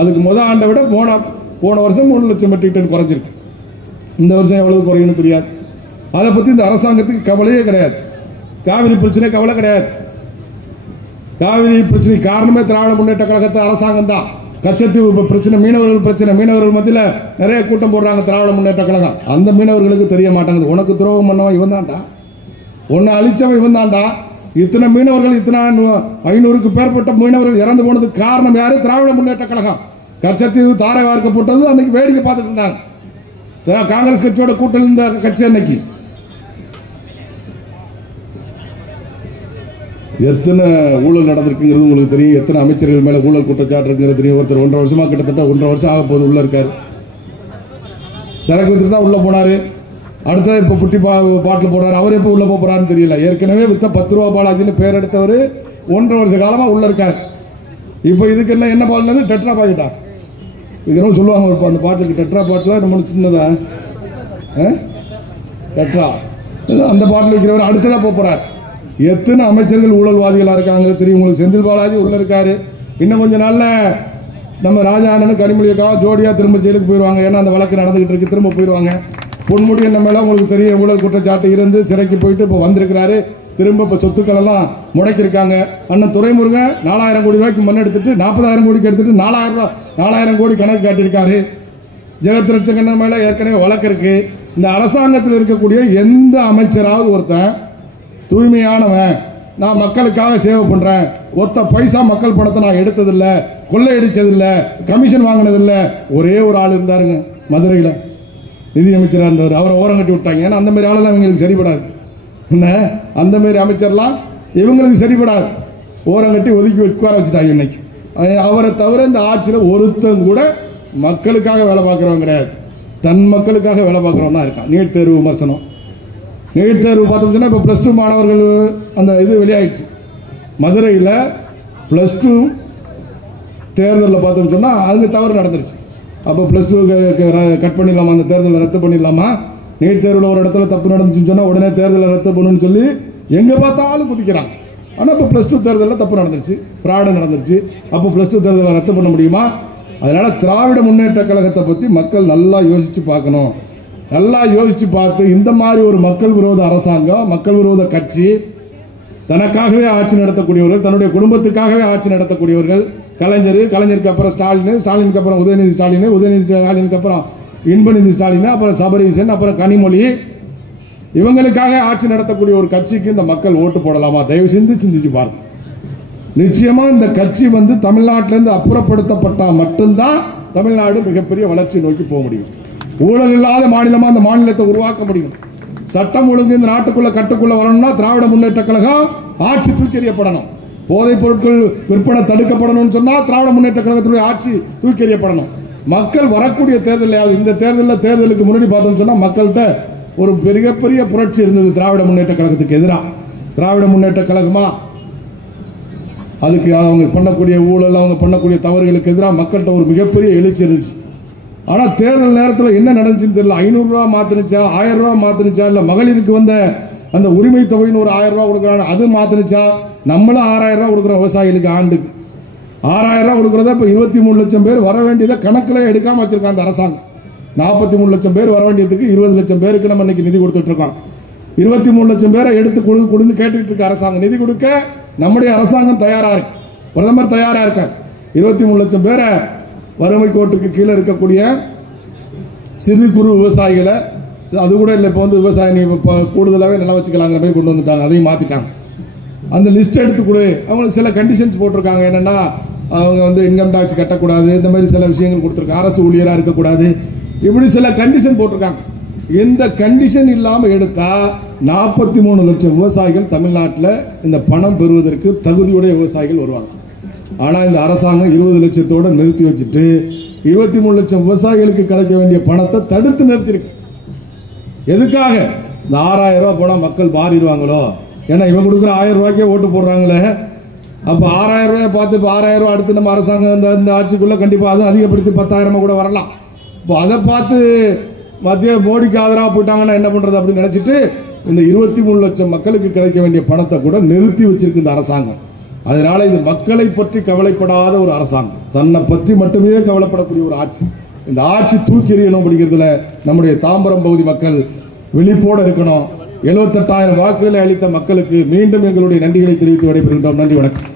அதுக்கு முதல் ஆண்டை விட போன வருஷம் 3 லட்சம் மெட்ரிக் டன் குறைஞ்சிருக்கு. இந்த வருஷம் எவ்வளவு குறையும்னு தெரியாது. அதை பற்றி இந்த அரசாங்கத்துக்கு கவலையே கிடையாது. காவிரி பிரச்சனை கவலை கிடையாது. காவிரி பிரச்சனை காரணமே திராவிட முன்னேற்ற கழகத்தை அரசாங்கம் தான். கச்சத்தீவு பிரச்சனை, மீனவர்கள் பிரச்சனை, மீனவர்கள் மத்தியில் நிறைய கூட்டம் போடுறாங்க திராவிட முன்னேற்ற கழகம். அந்த மீனவர்களுக்கு தெரிய மாட்டாங்குது. உனக்கு துரோகம் பண்ணவன் இவன் தான்டா, உன்னை அழிச்சவன் இவன் தான்டா. இத்தனை மீனவர்கள், இத்தனை 500க்கு மேற்பட்ட மீனவர்கள் இறந்து போனதுக்கு காரணம் யாரு? திராவிட முன்னேற்ற கழகம். கச்சத்தீவு தாரை வார்க்கப்பட்டது அன்னைக்கு வேடிக்கை பார்த்துட்டு இருந்தாங்க. காங்கிரஸ் கட்சியோட கூட்டல் இருந்த கட்சி அன்னைக்கு. எத்தனை ஊழல் நடந்திருக்குங்கிறது உங்களுக்கு தெரியும். எத்தனை அமைச்சர்கள் மேல ஊழல் குற்றச்சாட்டு இருக்குங்கிறது தெரியும். ஒருத்தர் 1.5 வருஷமா, கிட்டத்தட்ட 1.5 வருஷம் ஆக போது உள்ள இருக்காரு. சரக்கு வித்து தான் உள்ள போனாரு. அடுத்தது இப்ப புட்டி பாட்டில் போடுறாரு. அவர் எப்ப உள்ள போறாருன்னு தெரியல. ஏற்கனவே வித்த 10 ரூபா பாலாஜின்னு பேர் எடுத்தவர் 1.5 வருஷ காலமா உள்ள இருக்காரு. இப்போ இதுக்கு என்ன பால்? டெட்ரா பாக்கெட்டா? இது என்ன சொல்லுவாங்க அந்த பாட்டுக்கு? டெட்ரா பாட்டில் நம்ம சின்னதா டெட்ரா, அந்த பாட்டில் வைக்கிறவர் அடுத்ததான் போறாரு. எத்தனை அமைச்சர்கள் ஊழல்வாதிகளா இருக்காங்க தெரியும் உங்களுக்கு. செந்தில் பாலாஜி உள்ள இருக்காரு. இன்னும் கொஞ்ச நாள்ல நம்ம ராஜா அண்ணனும் கனிமொழிக்காக ஜோடியா திரும்ப ஜெயிலுக்கு போயிடுவாங்க. ஏன்னா அந்த வழக்கு நடந்துகிட்டு இருக்கு, திரும்ப போயிடுவாங்க. பொன்முடி என்ன மேல உங்களுக்கு தெரியும், ஊழல் குற்றச்சாட்டு இருந்து சிறைக்கு போயிட்டு இப்போ வந்திருக்கிறாரு. திரும்ப இப்போ சொத்துக்கள் எல்லாம் முடக்கிருக்காங்க. அண்ணன் துரைமுருகன் 4,000 கோடி ரூபாய்க்கு மண் எடுத்துட்டு 40,000 கோடிக்கு எடுத்துட்டு 4,000 கோடி கணக்கு காட்டியிருக்காரு. ஜெகத் ரட்சகன் மேல ஏற்கனவே வழக்கு இருக்கு. இந்த அரசாங்கத்தில் இருக்கக்கூடிய எந்த அமைச்சராவது ஒருத்தன் தூய்மையானவன், நான் மக்களுக்காக சேவை பண்றேன், ஒத்த பைசா மக்கள் பணத்தை நான் எடுத்ததில்லை, கொள்ளையடிச்சதில்லை, கமிஷன் வாங்கினதில்லை, ஒரே ஒரு ஆள் இருந்தாருங்க மதுரையில், நிதியமைச்சராக இருந்தவர். அவரை ஓரம் கட்டி விட்டாங்க. ஏன்னா அந்த மாதிரி ஆளெல்லாம் இவங்களுக்கு சரிபடாது. என்ன அந்த மாதிரி அமைச்சர்லாம் இவங்களுக்கு சரிபடாது. ஓரம் கட்டி ஒதுக்கி உட்கார வச்சுட்டாங்க இன்னைக்கு. அவரை தவிர இந்த ஆட்சியில் ஒருத்தன் கூட மக்களுக்காக வேலை பார்க்குறவங்க கிடையாது. தன் மக்களுக்காக வேலை பார்க்குறவங்க தான் இருக்கான். நீட் தேர்வு விமர்சனம், நீட் தேர்வு பார்த்தோம்னா இப்போ +2 மாணவர்கள் அந்த இது வெளியாயிடுச்சு. மதுரையில் +2 தேர்தலில் பார்த்தோம்னு சொன்னால் அது தவறு நடந்துருச்சு. அப்போ +2 கட் பண்ணிடலாமா, அந்த தேர்தலை ரத்து பண்ணிடலாமா? நீட் தேர்வில் ஒரு இடத்துல தப்பு நடந்துச்சுன்னு சொன்னால் உடனே தேர்தலை ரத்து பண்ணணும்னு சொல்லி எங்கே பார்த்தாலும் குதிக்கிறாங்க. ஆனால் இப்போ +2 தேர்தலில் தப்பு நடந்துருச்சு, ஃப்ராடு நடந்துருச்சு. அப்போ +2 தேர்தலை ரத்து பண்ண முடியுமா? அதனால திராவிட முன்னேற்ற கழகத்தை பற்றி மக்கள் நல்லா யோசிச்சு பார்க்கணும். நல்லா யோசிச்சு பார்த்து இந்த மாதிரி ஒரு மக்கள் விரோத அரசாங்கம், மக்கள் விரோத கட்சி, தனக்காகவே ஆட்சி நடத்தக்கூடியவர்கள், தன்னுடைய குடும்பத்துக்காகவே ஆட்சி நடத்தக்கூடியவர்கள், கலைஞருக்கு அப்புறம் ஸ்டாலின், ஸ்டாலினுக்கு அப்புறம் உதயநிதி ஸ்டாலின், உதயநிதி ஸ்டாலினுக்கு அப்புறம் இன்பநிதி ஸ்டாலின், அப்புறம் சபரீசன், அப்புறம் கனிமொழி, இவங்களுக்காக ஆட்சி நடத்தக்கூடிய ஒரு கட்சிக்கு இந்த மக்கள் ஓட்டு போடலாமா? தயவு செஞ்சு சிந்திச்சு பாருங்க. நிச்சயமா இந்த கட்சி தமிழ்நாட்டிலிருந்து அப்புறப்படுத்தப்பட்டா மட்டும்தான் தமிழ்நாடு மிகப்பெரிய வளர்ச்சி நோக்கி போக முடியும். ஊழல் இல்லாத மாநிலமா அந்த மாநிலத்தை உருவாக்க முடியும். சட்டம் ஒழுங்கு இந்த நாட்டுக்குள்ள கட்டுக்குள்ள வரணும்னா திராவிட முன்னேற்ற கழகம் ஆட்சி தூக்கி எறியப்படணும். போதைப் பொருட்கள் விற்பனை தடுக்கப்படணும்னு சொன்னா திராவிட முன்னேற்ற கழகத்துடைய ஆட்சி தூக்கி எறியப்படணும். மக்கள் வரக்கூடிய தேர்தலையாவது, இந்த தேர்தலுக்கு முன்னாடி பார்த்தோம்னு சொன்னா மக்கள்கிட்ட ஒரு மிகப்பெரிய புரட்சி இருந்தது திராவிட முன்னேற்ற கழகத்துக்கு எதிராக. திராவிட முன்னேற்ற கழகமா? அதுக்கு அவங்க பண்ணக்கூடிய ஊழல், அவங்க பண்ணக்கூடிய தவறுகளுக்கு எதிராக மக்கள்கிட்ட ஒரு மிகப்பெரிய எழுச்சி இருந்துச்சு. ஆனால் தேர்தல் நேரத்தில் என்ன நடந்துச்சுன்னு தெரியல. 500 ரூபா மாத்தினுச்சா, 1000 ரூபா மாத்தினுச்சா, இல்லை மகளிருக்கு வந்த அந்த உரிமை தொகைன்னு ஒரு 1000 ரூபா கொடுக்குறாங்க, அது மாத்தினுச்சா? நம்மளும் 6000 ரூபா கொடுக்குறோம் விவசாயிகளுக்கு. ஆண்டுக்கு 6000 ரூபா கொடுக்குறத இப்போ 23 லட்சம் பேர் வர வேண்டியதை கணக்கில் எடுக்காமல் வச்சிருக்காங்க அந்த அரசாங்கம். 43 லட்சம் பேர் வர வேண்டியதுக்கு 20 லட்சம் பேருக்கு நம்ம இன்னைக்கு நிதி கொடுத்துட்டு இருக்கோம். 23 லட்சம் பேரை எடுத்து கொடுன்னு கேட்டுட்டு இருக்க அரசாங்கம். நிதி கொடுக்க நம்முடைய அரசாங்கம் தயாரா இருக்கு, பிரதமர் தயாரா இருக்கார். 23 லட்சம் பேரை வறுமை கோட்டுக்கு கீழே இருக்கக்கூடிய சிறு குறு விவசாயிகளை, அது கூட இல்லை, இப்போ வந்து விவசாயி கூடுதலாகவே நிலம் வச்சுக்கலாங்கிற மாதிரி கொண்டு வந்துட்டாங்க. அதையும் மாற்றிட்டாங்க. அந்த லிஸ்ட் எடுத்து கொடு. அவங்களுக்கு சில கண்டிஷன்ஸ் போட்டிருக்காங்க. என்னென்னா அவங்க வந்து இன்கம் டாக்ஸ் கட்டக்கூடாது, இந்த மாதிரி சில விஷயங்கள் கொடுத்துருக்காங்க. அரசு ஊழியராக இருக்கக்கூடாது, இப்படி சில கண்டிஷன் போட்டிருக்காங்க. எந்த கண்டிஷன் இல்லாமல் எடுத்தா 43 லட்சம் விவசாயிகள் தமிழ்நாட்டில் இந்த பணம் பெறுவதற்கு தகுதியுடைய விவசாயிகள் வருவாங்க. ஆனால் இந்த அரசாங்கம் 20 லட்சத்தோடு நிறுத்தி வச்சுட்டு 23 லட்சம் விவசாயிகளுக்கு கிடைக்க வேண்டிய பணத்தை தடுத்து நிறுத்திருக்கு. எதுக்காக? இந்த 6000 ரூபா போனால் மக்கள் மாறிடுவாங்களோ. ஏன்னா இவங்க கொடுக்குற 1000 ரூபாய்க்கே ஓட்டு போடுறாங்களே. அப்போ 6000 ரூபாயை பார்த்து இப்போ 6000 ரூபா அடுத்து நம்ம அரசாங்கம் இந்த ஆட்சிக்குள்ளே கண்டிப்பாக அதுவும் அதிகப்படுத்தி 10,000 கூட வரலாம். இப்போ அதை பார்த்து மத்திய மோடிக்கு ஆதரவாக போயிட்டாங்கன்னா என்ன பண்ணுறது அப்படின்னு நினச்சிட்டு இந்த 23 லட்சம் மக்களுக்கு கிடைக்க வேண்டிய பணத்தை கூட நிறுத்தி வச்சிருக்கு இந்த அரசாங்கம். அதனால இது மக்களை பற்றி கவலைப்படாத ஒரு அரசாங்கம், தன்னை பற்றி மட்டுமே கவலைப்படக்கூடிய ஒரு ஆட்சி. இந்த ஆட்சி தூக்கி எறியணும் அப்படிங்கிறதுல நம்முடைய தாம்பரம் பகுதி மக்கள் விழிப்போடு இருக்கணும். 78,000 வாக்குகளை அளித்த மக்களுக்கு மீண்டும் எங்களுடைய நன்றிகளை தெரிவித்து விடைபெறுகின்றோம். நன்றி, வணக்கம்.